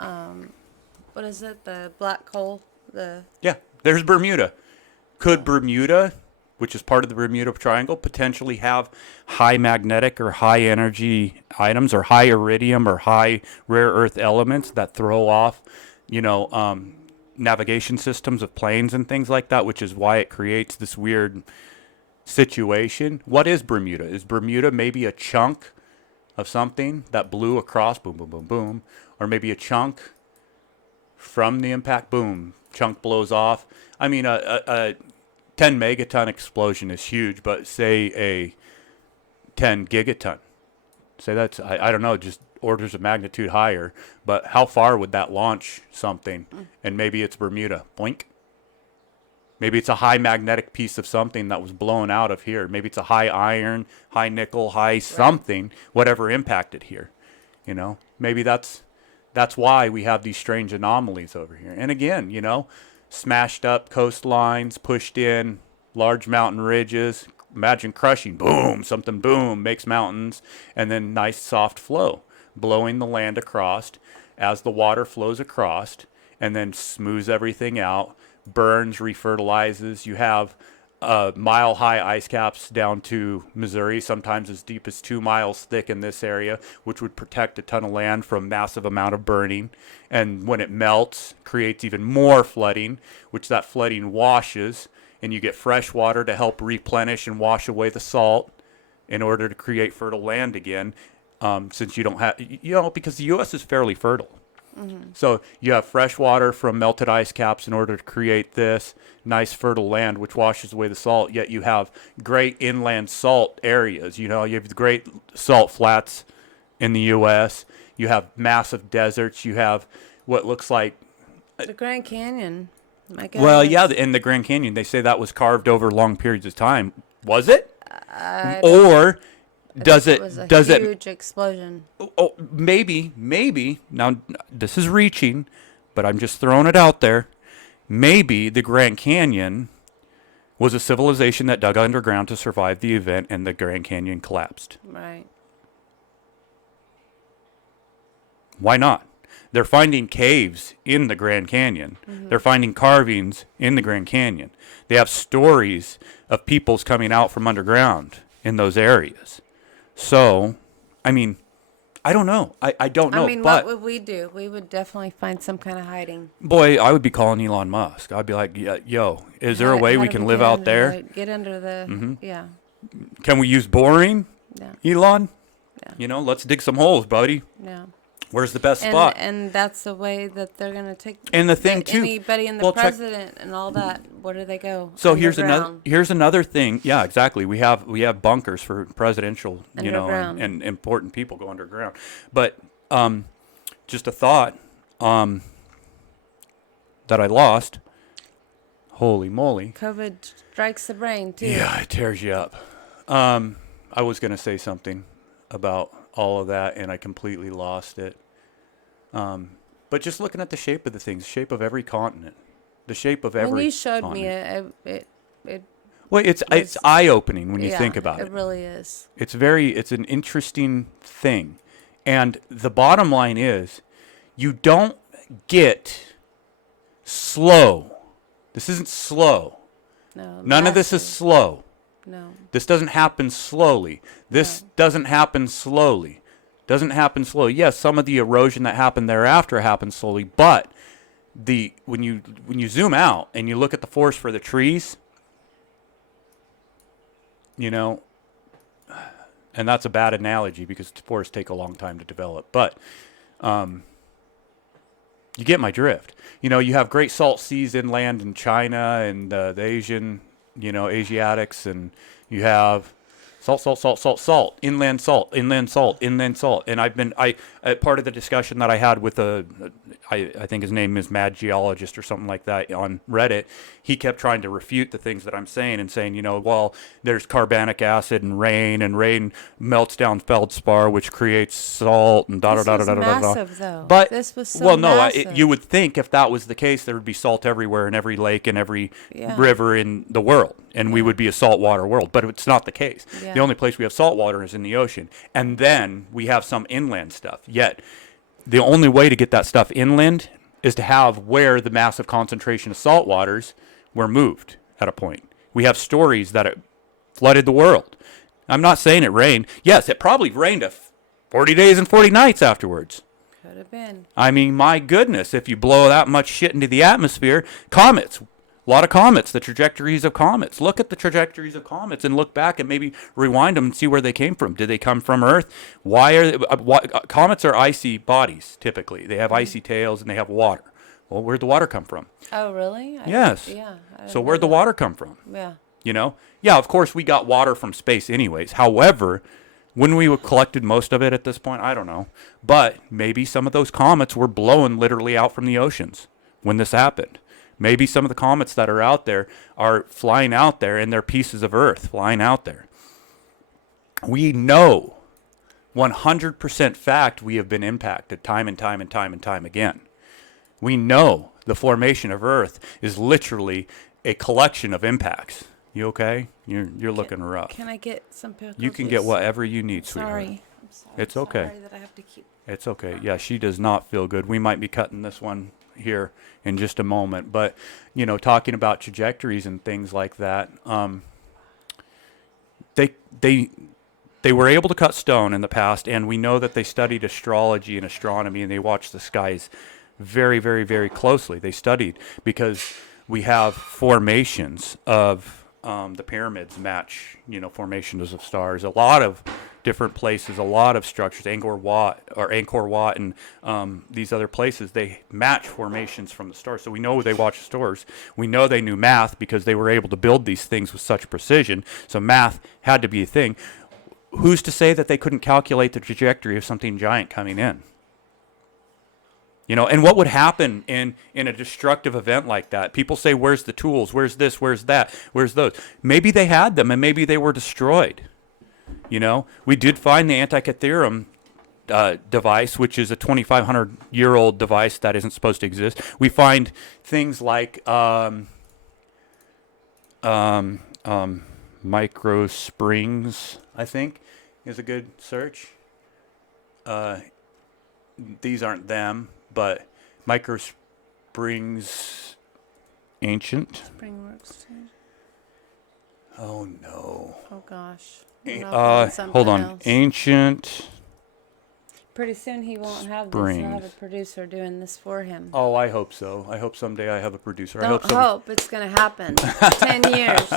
what is it? The black coal? Yeah, there's Bermuda. Could Bermuda, which is part of the Bermuda Triangle, potentially have high magnetic or high energy items or high iridium or high rare earth elements that throw off, navigation systems of planes and things like that, which is why it creates this weird situation? What is Bermuda? Is Bermuda maybe a chunk of something that blew across, boom, boom, boom, boom, or maybe a chunk from the impact, boom, chunk blows off? I mean, a 10 megaton explosion is huge, but say a 10 gigaton, say that's, I don't know, just orders of magnitude higher, but how far would that launch something? And maybe it's Bermuda, boink. Maybe it's a high magnetic piece of something that was blown out of here. Maybe it's a high iron, high nickel, high something, whatever impacted here. Maybe that's why we have these strange anomalies over here. And again, smashed up coastlines, pushed in large mountain ridges. Imagine crushing, boom, something boom, makes mountains, and then nice soft flow, blowing the land across as the water flows across, and then smooths everything out, burns, refertilizes. You have mile-high ice caps down to Missouri, sometimes as deep as 2 miles thick in this area, which would protect a ton of land from massive amount of burning. And when it melts, creates even more flooding, which that flooding washes, and you get fresh water to help replenish and wash away the salt in order to create fertile land again. Since you don't have, because the U.S. is fairly fertile. Mm-hmm. So you have fresh water from melted ice caps in order to create this nice fertile land, which washes away the salt. Yet you have great inland salt areas. You have the great salt flats in the U.S. You have massive deserts. You have what looks like the Grand Canyon. My goodness. Well, yeah, in the Grand Canyon, they say that was carved over long periods of time. Was it? Or does it? Was a does huge explosion? Oh, maybe. Now, this is reaching, but I'm just throwing it out there. Maybe the Grand Canyon was a civilization that dug underground to survive the event, and the Grand Canyon collapsed. Right. Why not? They're finding caves in the Grand Canyon. Mm-hmm. They're finding carvings in the Grand Canyon. They have stories of peoples coming out from underground in those areas. So, I mean, I don't know. I don't know. What would we do? We would definitely find some kind of hiding. Boy, I would be calling Elon Musk. I'd be like, yo, is there a way we can live out there? Get under the, yeah. Can we use boring, Elon? Yeah. Let's dig some holes, buddy. Yeah. Where's the best spot? And that's the way that they're going to take. And the thing too, anybody in the president and all that. Where do they go? So here's another thing. Yeah, exactly. We have bunkers for presidential, and important people go underground. But just a thought that I lost. Holy moly! COVID strikes the brain too. Yeah, it tears you up. I was going to say something about all of that, and I completely lost it. But just looking at the shape of the things, shape of every continent, the shape of every. When you showed continent. me it. Well, it's eye opening when you think about it. It really is. It's an interesting thing, and the bottom line is, you don't get slow. This isn't slow. No. None of this is slow. No. This doesn't happen slowly. This doesn't happen slowly. Doesn't happen slowly. Yes, some of the erosion that happened thereafter happens slowly, but when you zoom out and you look at the forest for the trees, and that's a bad analogy because forests take a long time to develop, but you get my drift. You have great salt seas inland in China and the Asian, Asiatics, and you have Salt, salt, salt, salt, salt, inland salt, inland salt, inland salt. And part of the discussion that I had with I think his name is Mad Geologist or something like that on Reddit, he kept trying to refute the things that I'm saying and saying, well, there's carbonic acid and rain melts down feldspar, which creates salt and da da da da da da da. Massive, though. But this was so well, no, massive. you would think if that was the case, there would be salt everywhere in every lake and every river in the world, and we would be a saltwater world. But it's not the case. Yeah. The only place we have salt water is in the ocean, and then we have some inland stuff. Yet, the only way to get that stuff inland is to have where the massive concentration of salt waters were moved at a point. We have stories that it flooded the world. I'm not saying it rained. Yes, it probably rained 40 days and 40 nights afterwards. Could have been. I mean, my goodness, if you blow that much shit into the atmosphere, comets, a lot of comets, the trajectories of comets. Look at the trajectories of comets and look back and maybe rewind them and see where they came from. Did they come from Earth? Comets are icy bodies, typically. They have icy tails and they have water. Well, where'd the water come from? Oh, really? Yes. Yeah. So where'd the water come from? Yeah. Yeah, of course we got water from space anyways. However, when we collected most of it at this point, I don't know. But maybe some of those comets were blowing literally out from the oceans when this happened. Maybe some of the comets that are out there are flying out there and they're pieces of Earth flying out there. We know 100% fact we have been impacted time and time and time and time again. We know the formation of Earth is literally a collection of impacts. You okay? You're looking rough. Can I get some pickle You can juice? get whatever you need, sweetheart. Sorry. I'm sorry. It's okay. Sorry that I have to keep. It's okay. Yeah, she does not feel good. We might be cutting this one here in just a moment. But, talking about trajectories and things like that, they were able to cut stone in the past, and we know that they studied astrology and astronomy, and they watched the skies very, very, very closely. They studied because we have formations of the pyramids match, formations of stars. A lot of different places, a lot of structures, Angkor Wat and these other places, they match formations from the stars. So we know they watched the stars. We know they knew math because they were able to build these things with such precision. So math had to be a thing. Who's to say that they couldn't calculate the trajectory of something giant coming in? And what would happen in a destructive event like that? People say, where's the tools? Where's this? Where's that? Where's those? Maybe they had them and maybe they were destroyed. We did find the Antikythera device, which is a 2,500-year-old device that isn't supposed to exist. We find things like micro springs, I think, is a good search. These aren't them. But micro springs ancient. Springworks. Oh no. Oh gosh. Hold on. Else. Ancient. Pretty soon he won't have this. He'll have a producer doing this for him. Oh, I hope so. I hope someday I have a producer. Don't hope it's gonna happen. 10 years.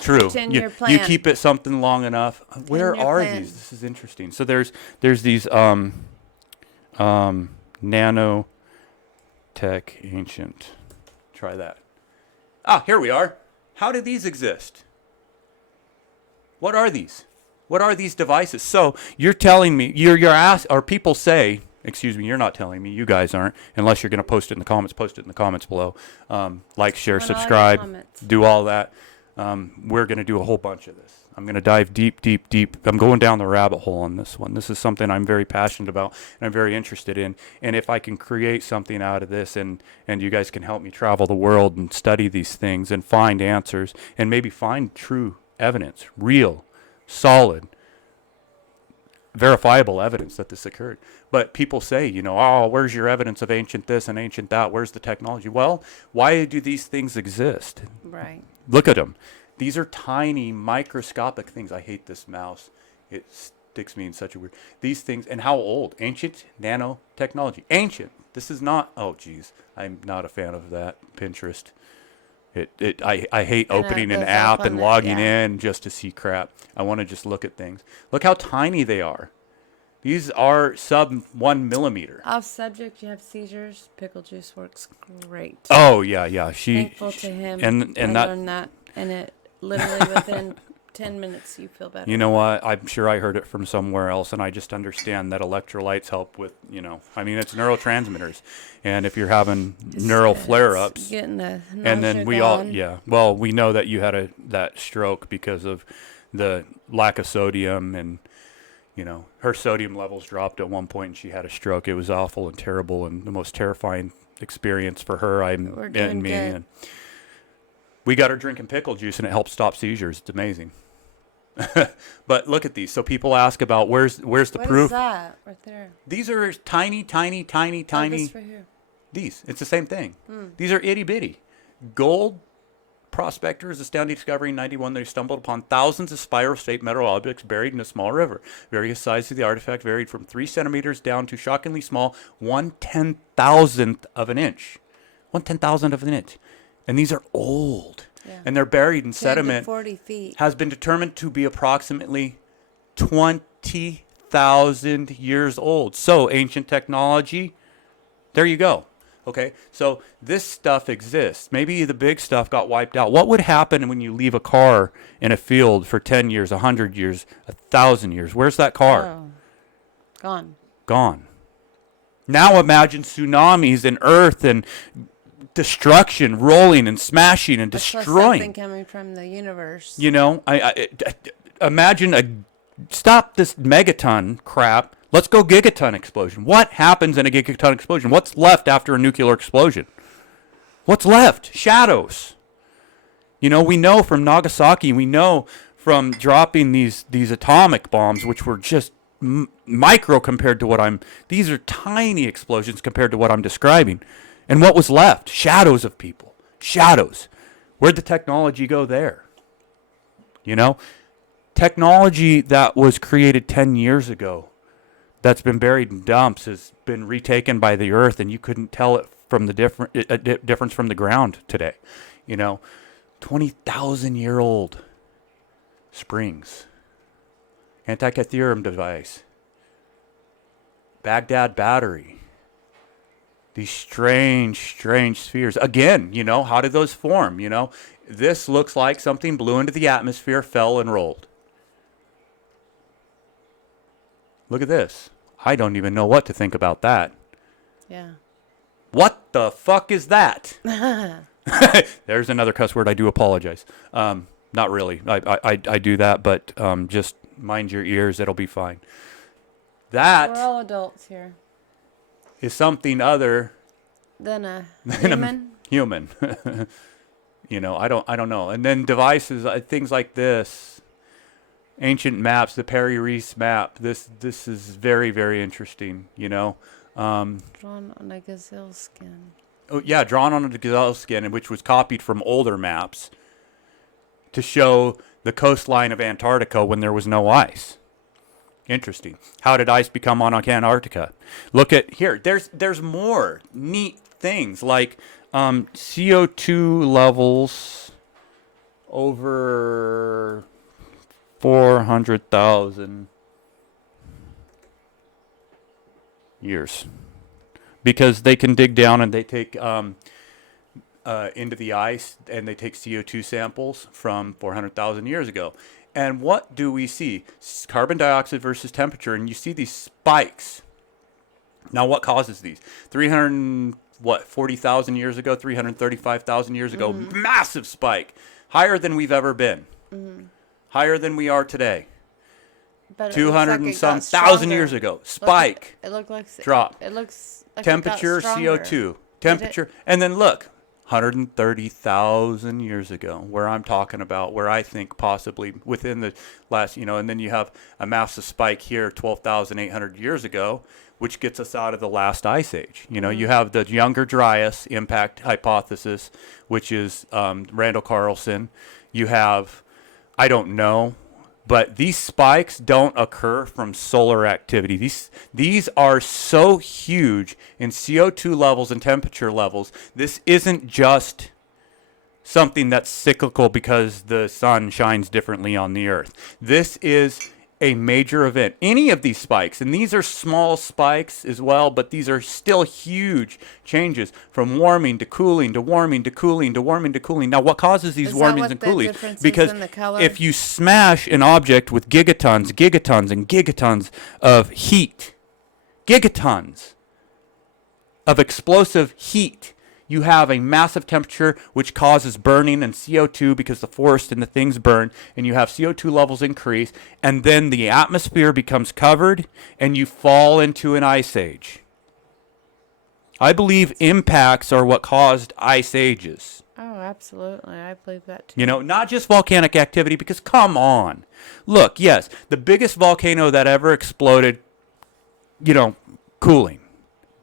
True. 10-year plan. You keep it something long enough. Where are these? This is interesting. So there's these nanotech ancient. Try that. Here we are. How do these exist? What are these? What are these devices? So you're telling me, or people say, excuse me, you're not telling me, you guys aren't, unless you're going to post it in the comments below. Like, share, subscribe, do all that. We're going to do a whole bunch of this. I'm going to dive deep, deep, deep. I'm going down the rabbit hole on this one. This is something I'm very passionate about and I'm very interested in. And if I can create something out of this and you guys can help me travel the world and study these things and find answers and maybe find true evidence, real, solid, verifiable evidence that this occurred. But people say, where's your evidence of ancient this and ancient that? Where's the technology? Well, why do these things exist? Right. Look at them. These are tiny, microscopic things. I hate this mouse. It sticks me in such a weird... These things, and how old? Ancient nanotechnology. Ancient. This is not... Oh, geez. I'm not a fan of that. Pinterest. I hate opening an app and logging in just to see crap. I want to just look at things. Look how tiny they are. These are sub 1 millimeter. Off subject, you have seizures. Pickle juice works great. Oh, yeah. Thankful to him. And I learned that. And it literally within 10 minutes, you feel better. You know what? I'm sure I heard it from somewhere else, and I just understand that electrolytes help with, I mean, it's neurotransmitters. And if you're having neural flare-ups, getting the and then we well, we know that you had that stroke because of the lack of sodium, and, her sodium levels dropped at one point, and she had a stroke. It was awful and terrible, and the most terrifying experience for her and me. And we got her drinking pickle juice, and it helps stop seizures. It's amazing. But look at these. So people ask about where's the proof? What is that right there? These are tiny. This for here. It's the same thing. These are itty bitty. Gold prospectors astounding discovery in 91. They stumbled upon thousands of spiral-shaped metal objects buried in a small river. Various sizes of the artifact varied from 3 centimeters down to shockingly small 1/10,000th of an inch. 1/10,000th of an inch. And these are old. Yeah. And they're buried in 10 sediment. to 40 feet. Has been determined to be approximately 20,000 years old. So ancient technology, there you go. Okay, so this stuff exists. Maybe the big stuff got wiped out. What would happen when you leave a car in a field for 10 years, 100 years, 1,000 years? Where's that car? Oh. Gone. Gone. Now imagine tsunamis and earth and destruction, rolling and smashing and That's destroying. Something coming from the universe. I imagine stop this megaton crap. Let's go gigaton explosion. What happens in a gigaton explosion? What's left after a nuclear explosion? What's left? Shadows. We know from Nagasaki, we know from dropping these atomic bombs, which were just micro compared to these are tiny explosions compared to what I'm describing. And what was left? Shadows of people. Shadows. Where'd the technology go there? Technology that was created 10 years ago, that's been buried in dumps, has been retaken by the earth, and you couldn't tell it from the difference from the ground today. 20,000-year-old springs, Antikythera device, Baghdad battery, these strange spheres. Again, how did those form? This looks like something blew into the atmosphere, fell, and rolled. Look at this. I don't even know what to think about that. Yeah. What the fuck is that? There's another cuss word. I do apologize. Not really. I do that, but just mind your ears. It'll be fine. That We're all adults here. is something other Than a human. I don't know. And then devices, things like this. Ancient maps, the Perry Reese map. This is very, very interesting. Drawn on a gazelle skin. Oh yeah, drawn on a gazelle skin, which was copied from older maps to show the coastline of Antarctica when there was no ice. Interesting. How did ice become on Antarctica? Look at here. There's more neat things like CO2 levels over 400,000 years, because they can dig down and they take into the ice, and they take CO2 samples from 400,000 years ago. And what do we see? Carbon dioxide versus temperature, and you see these spikes. Now, what causes these? 40,000 years ago, 335,000 years ago, massive spike, higher than we've ever been. Higher than we are today. But 200 and some thousand years ago. Spike. It looked like drop. It looks like temperature, it got stronger. CO2. Temperature. And then look, 130,000 years ago, where I'm talking about, where I think possibly within the last, and then you have a massive spike here 12,800 years ago, which gets us out of the last ice age. You have the Younger Dryas impact hypothesis, which is Randall Carlson. You have, I don't know, but these spikes don't occur from solar activity. These are so huge in CO2 levels and temperature levels. This isn't just something that's cyclical because the sun shines differently on the earth. This is a major event. Any of these spikes, and these are small spikes as well, but these are still huge changes from warming to cooling to warming to cooling to warming to cooling. Now, what causes these Is that warmings what and the coolings? difference is Because in the color? if you smash an object with gigatons, gigatons, and gigatons of heat, gigatons of explosive heat, you have a massive temperature which causes burning and CO2 because the forest and the things burn, and you have CO2 levels increase, and then the atmosphere becomes covered and you fall into an ice age. I believe impacts are what caused ice ages. Oh, absolutely. I believe that too. You know, not just volcanic activity, because come on. Look, yes, the biggest volcano that ever exploded, cooling.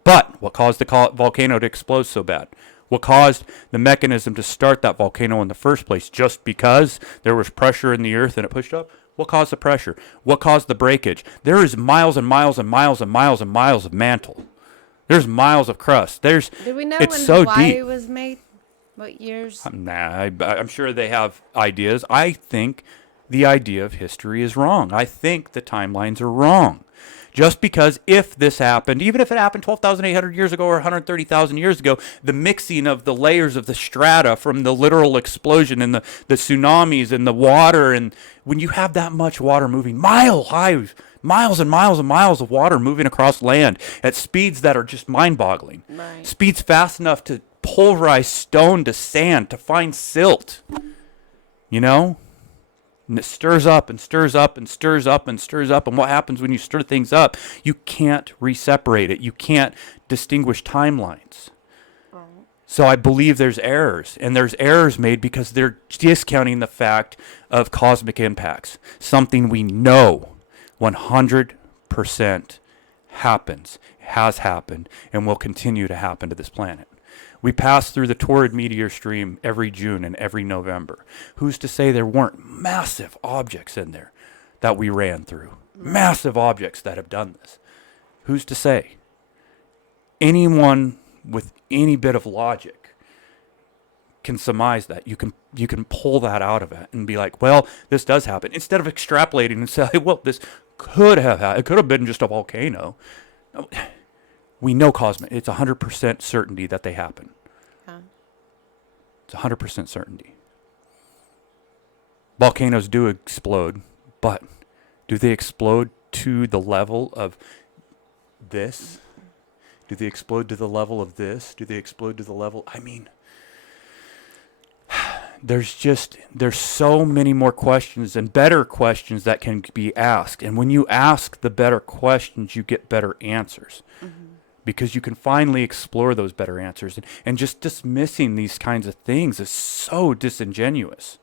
But what caused the volcano to explode so bad? What caused the mechanism to start that volcano in the first place? Just because there was pressure in the earth and it pushed up? What caused the pressure? What caused the breakage? There is miles and miles and miles and miles and miles of mantle. There's miles of crust. Do we know it's when so Hawaii deep. was made? What years? I'm sure they have ideas. I think the idea of history is wrong. I think the timelines are wrong. Just because if this happened, even if it happened 12,800 years ago or 130,000 years ago, the mixing of the layers of the strata from the literal explosion and the tsunamis and the water, and when you have that much water moving, miles and miles and miles of water moving across land at speeds that are just mind-boggling. Right. Speeds fast enough to pulverize stone to sand, to find silt. And it stirs up and stirs up and stirs up and stirs up. And what happens when you stir things up? You can't re-separate it. You can't distinguish timelines. Right. So I believe there's errors. And there's errors made because they're discounting the fact of cosmic impacts. Something we know 100% happens, has happened, and will continue to happen to this planet. We pass through the Taurid meteor stream every June and every November. Who's to say there weren't massive objects in there that we ran through? Massive objects that have done this. Who's to say? Anyone with any bit of logic can surmise that. You can pull that out of it and be like, well, this does happen. Instead of extrapolating and say, well, this could have happened. It could have been just a volcano. No. We know cosmic. It's 100% certainty that they happen. Yeah. It's 100% certainty. Volcanoes do explode, but do they explode to the level of this? Do they explode to the level of this? Do they explode to the level? There's so many more questions and better questions that can be asked. And when you ask the better questions, you get better answers. Mm-hmm. Because you can finally explore those better answers. And just dismissing these kinds of things is so disingenuous.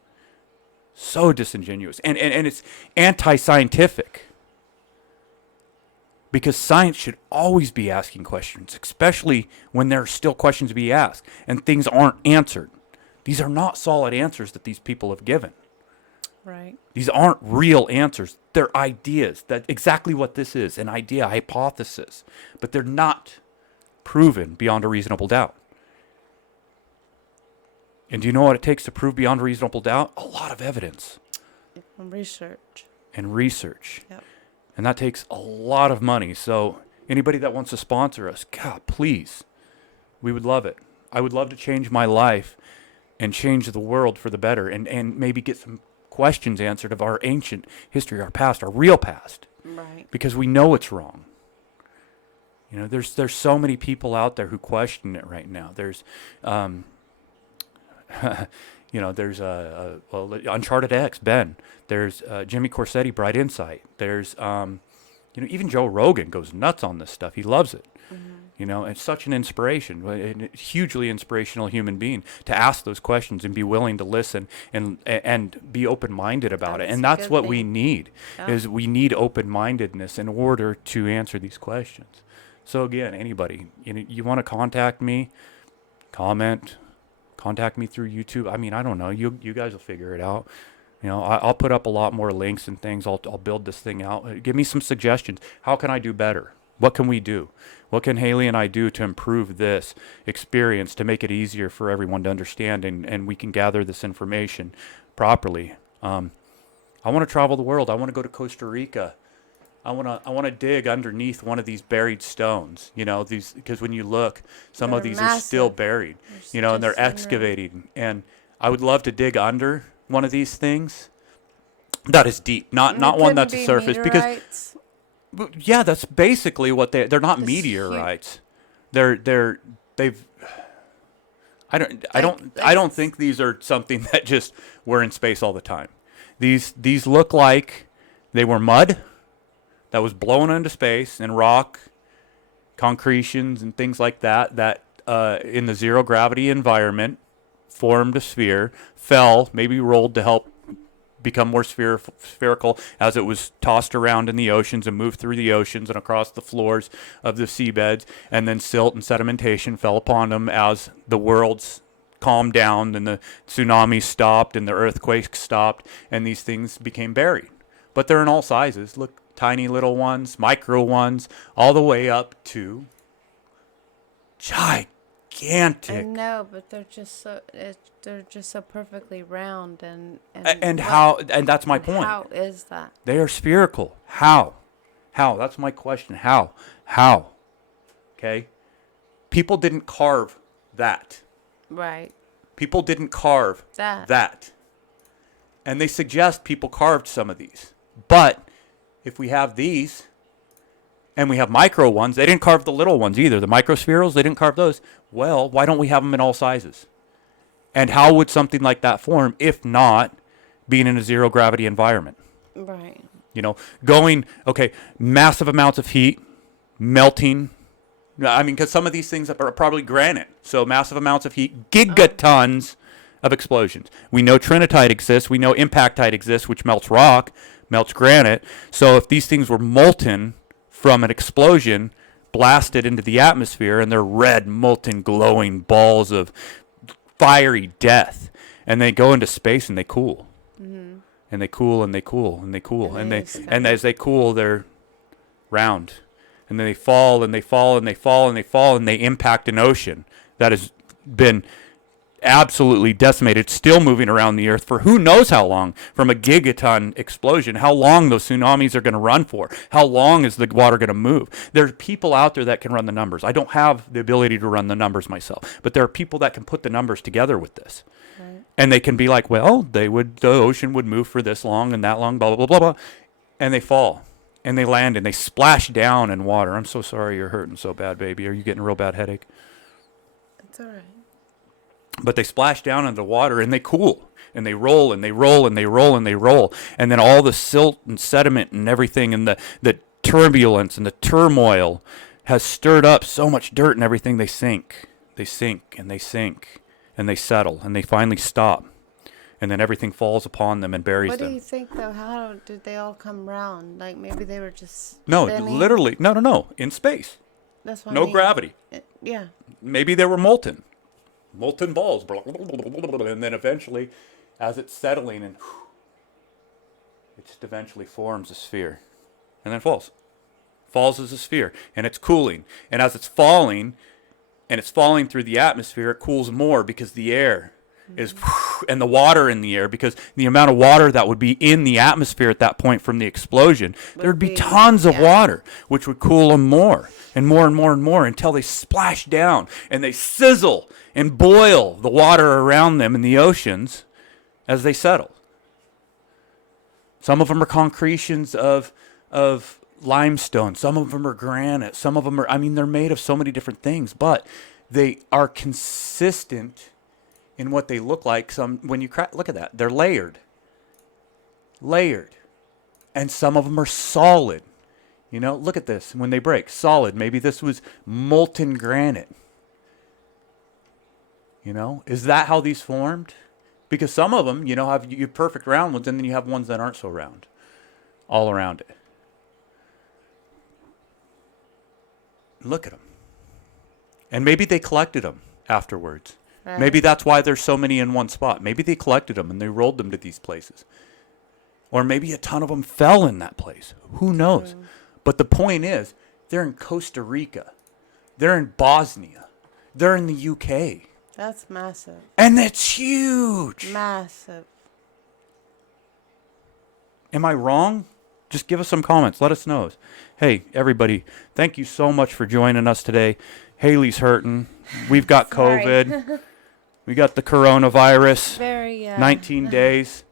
So disingenuous. And it's anti-scientific. Because science should always be asking questions, especially when there are still questions to be asked and things aren't answered. These are not solid answers that these people have given. Right. These aren't real answers. They're ideas. That's exactly what this is, an idea, a hypothesis. But they're not proven beyond a reasonable doubt. And do you know what it takes to prove beyond a reasonable doubt? A lot of evidence. Research. And research. Yep. And that takes a lot of money. So anybody that wants to sponsor us, God, please, we would love it. I would love to change my life and change the world for the better and maybe get some questions answered of our ancient history, our past, our real past. Right. Because we know it's wrong. There's so many people out there who question it right now. There's, there's Uncharted X, Ben. There's Jimmy Corsetti, Bright Insight. There's, even Joe Rogan goes nuts on this stuff. He loves it. Mm-hmm. It's such an inspiration, a hugely inspirational human being to ask those questions and be willing to listen and be open-minded about it. And that's what we need, is we need open-mindedness in order to answer these questions. So again, anybody, you want to contact me, contact me through YouTube. I don't know. You guys will figure it out. I'll put up a lot more links and things. I'll build this thing out. Give me some suggestions. How can I do better? What can we do? What can Haley and I do to improve this experience, to make it easier for everyone to understand, and we can gather this information properly? I'll I want to travel the world. I want to go to Costa Rica. I want to dig underneath one of these buried stones, you know, these, because when you look, some They're of these are still massive. buried, There's you know, and they're just unreal. excavating. And I would love to dig under one of these things that is deep, not And they one couldn't that's a be surface, because meteorites. yeah, that's basically what they're not Just meteorites. They've I Like don't think these are something that just were in space all the time. These look like they were mud that was blown into space, and rock, concretions and things like that in the zero gravity environment formed a sphere, fell, maybe rolled to help become more spherical as it was tossed around in the oceans and moved through the oceans and across the floors of the seabeds, and then silt and sedimentation fell upon them as the worlds calmed down and the tsunamis stopped and the earthquakes stopped, and these things became buried. But they're in all sizes. Look, tiny little ones, micro ones, all the way up to gigantic. I know, but they're just so perfectly round And how, and that's my point. How is that? They are spherical. How? That's my question. How? Okay? People didn't carve that. Right. People didn't carve that. And they suggest people carved some of these. But if we have these, and we have micro ones, they didn't carve the little ones either. The microspherals, they didn't carve those. Well, why don't we have them in all sizes? And how would something like that form if not being in a zero gravity environment? Right. You know, massive amounts of heat, melting. I mean, because some of these things are probably granite. So massive amounts of heat, gigatons of explosions. We know trinitite exists. We know impactite exists, which melts rock, melts granite. So if these things were molten from an explosion, blasted into the atmosphere, and they're red, molten, glowing balls of fiery death, and they go into space and they cool. Mm-hmm. And they cool and they cool and they cool. And as they cool, they're round. And then they fall and they fall and they fall and they fall and they impact an ocean that has been absolutely decimated, still moving around the earth for who knows how long, from a gigaton explosion, how long those tsunamis are going to run for, how long is the water going to move. There's people out there that can run the numbers. I don't have the ability to run the numbers myself, but there are people that can put the numbers together with this. Right. And they can be like, well, the ocean would move for this long and that long, blah, blah, blah, blah, blah. And they fall and they land and they splash down in water. I'm so sorry you're hurting so bad, baby. Are you getting a real bad headache? It's all right. But they splash down into the water and they cool and they roll and they roll and they roll and they roll. And then all the silt and sediment and everything and the turbulence and the turmoil has stirred up so much dirt and everything. They sink and they sink and they settle and they finally stop. And then everything falls upon them and buries them. What do you think, though? How did they all come round? Like, maybe they were just No, spinning? literally. No. In space. That's what I No mean. gravity. Yeah. Maybe they were molten balls, and then eventually, as it's settling, and it just eventually forms a sphere, and then falls as a sphere, and it's cooling, and as it's falling, and it's falling through the atmosphere, it cools more because the air is, and the water in the air, because the amount of water that would be in the atmosphere at that point from the explosion, there would be tons of water, which would cool them more and more and more and more until they splash down and they sizzle and boil the water around them in the oceans as they settle. Some of them are concretions of limestone. Some of them are granite. Some of them are, they're made of so many different things, but they are consistent in what they look like. When you look at that, they're layered, and some of them are solid. You know, look at this. When they break, solid. Maybe this was molten granite. You know, is that how these formed? Because some of them, have you perfect round ones, and then you have ones that aren't so round, all around it. Look at them. And maybe they collected them afterwards. Right. Maybe that's why there's so many in one spot. Maybe they collected them and they rolled them to these places. Or maybe a ton of them fell in that place. Who knows? But the point is, they're in Costa Rica. They're in Bosnia. They're in the UK. That's massive. And it's huge. Massive. Am I wrong? Just give us some comments. Let us know. Hey, everybody, thank you so much for joining us today. Haley's hurting. We've got Sorry. COVID. We got the coronavirus. Very 19 days.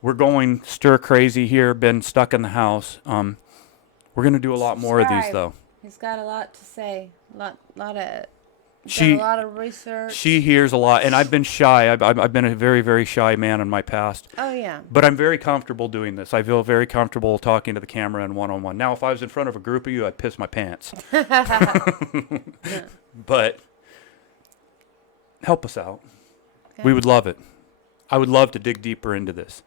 We're going stir crazy here. Been stuck in the house. We're gonna do a lot more of these Subscribe. though. He's got a lot to say. Lot of. She- Done a lot of research. She hears a lot, and I've been shy. I've been a very, very shy man in my past. Oh yeah. But I'm very comfortable doing this. I feel very comfortable talking to the camera and one-on-one. Now, if I was in front of a group of you, I'd piss my pants. But help us out. Okay. We would love it. I would love to dig deeper into this.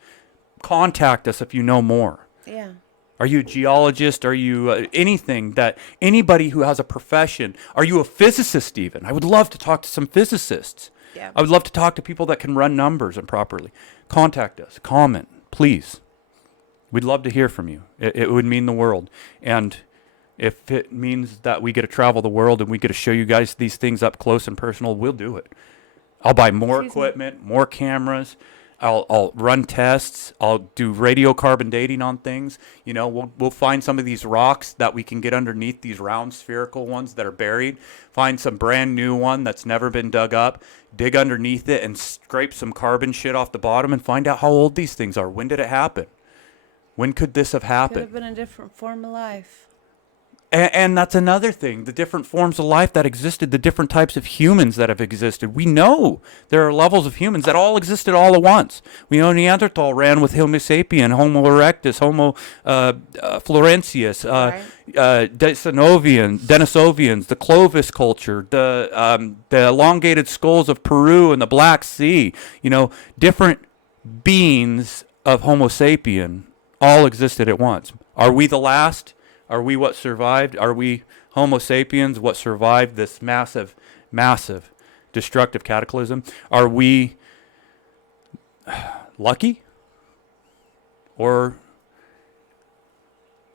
Contact us if you know more. Yeah. Are you a geologist? Are you anything that anybody who has a profession? Are you a physicist even? I would love to talk to some physicists. Yeah. I would love to talk to people that can run numbers and properly. Contact us. Comment, please. We'd love to hear from you. It would mean the world. And if it means that we get to travel the world and we get to show you guys these things up close and personal, we'll do it. I'll buy more equipment, more cameras. I'll run tests. I'll do radiocarbon dating on things. You know, we'll find some of these rocks that we can get underneath these round spherical ones that are buried. Find some brand new one that's never been dug up. Dig underneath it and scrape some carbon shit off the bottom and find out how old these things are. When did it happen? When could this have Could happened? have been a different form of life. And that's another thing, the different forms of life that existed, the different types of humans that have existed. We know there are levels of humans that all existed all at once. We know Neanderthal ran with Homo sapien, Homo erectus, Homo floresiensis, Right. Denisovians, the Clovis culture, the elongated skulls of Peru and the Black Sea. You know, different beings of Homo sapien all existed at once. Are we the last? Are we what survived? Are we Homo sapiens, what survived this massive, massive destructive cataclysm? Are we lucky? Or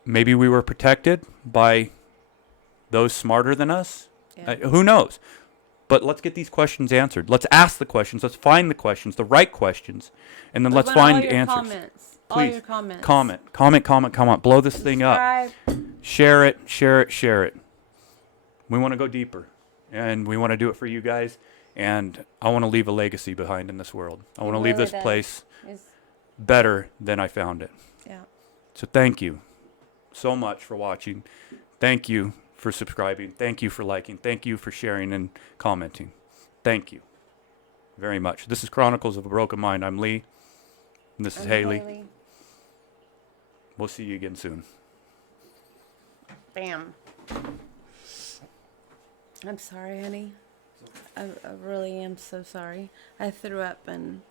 maybe we were protected by those smarter than us? Yeah. Who knows? But let's get these questions answered. Let's ask the questions. Let's find the questions, the right questions, and then let's We want find all your answers. Comments. All Please, your comments. comment. Blow this thing up. Subscribe. Share it. We want to go deeper, and we want to do it for you guys, and I want to leave a legacy behind in this world. I want to leave Really this does. place It's- better than I found it. Yeah. So thank you so much for watching. Thank you for subscribing. Thank you for liking. Thank you for sharing and commenting. Thank you very much. This is Chronicles of a Broken Mind. I'm Lee, and this is I'm Haley. We'll see you again soon. Bam. I'm sorry, honey. I really am so sorry. I threw up and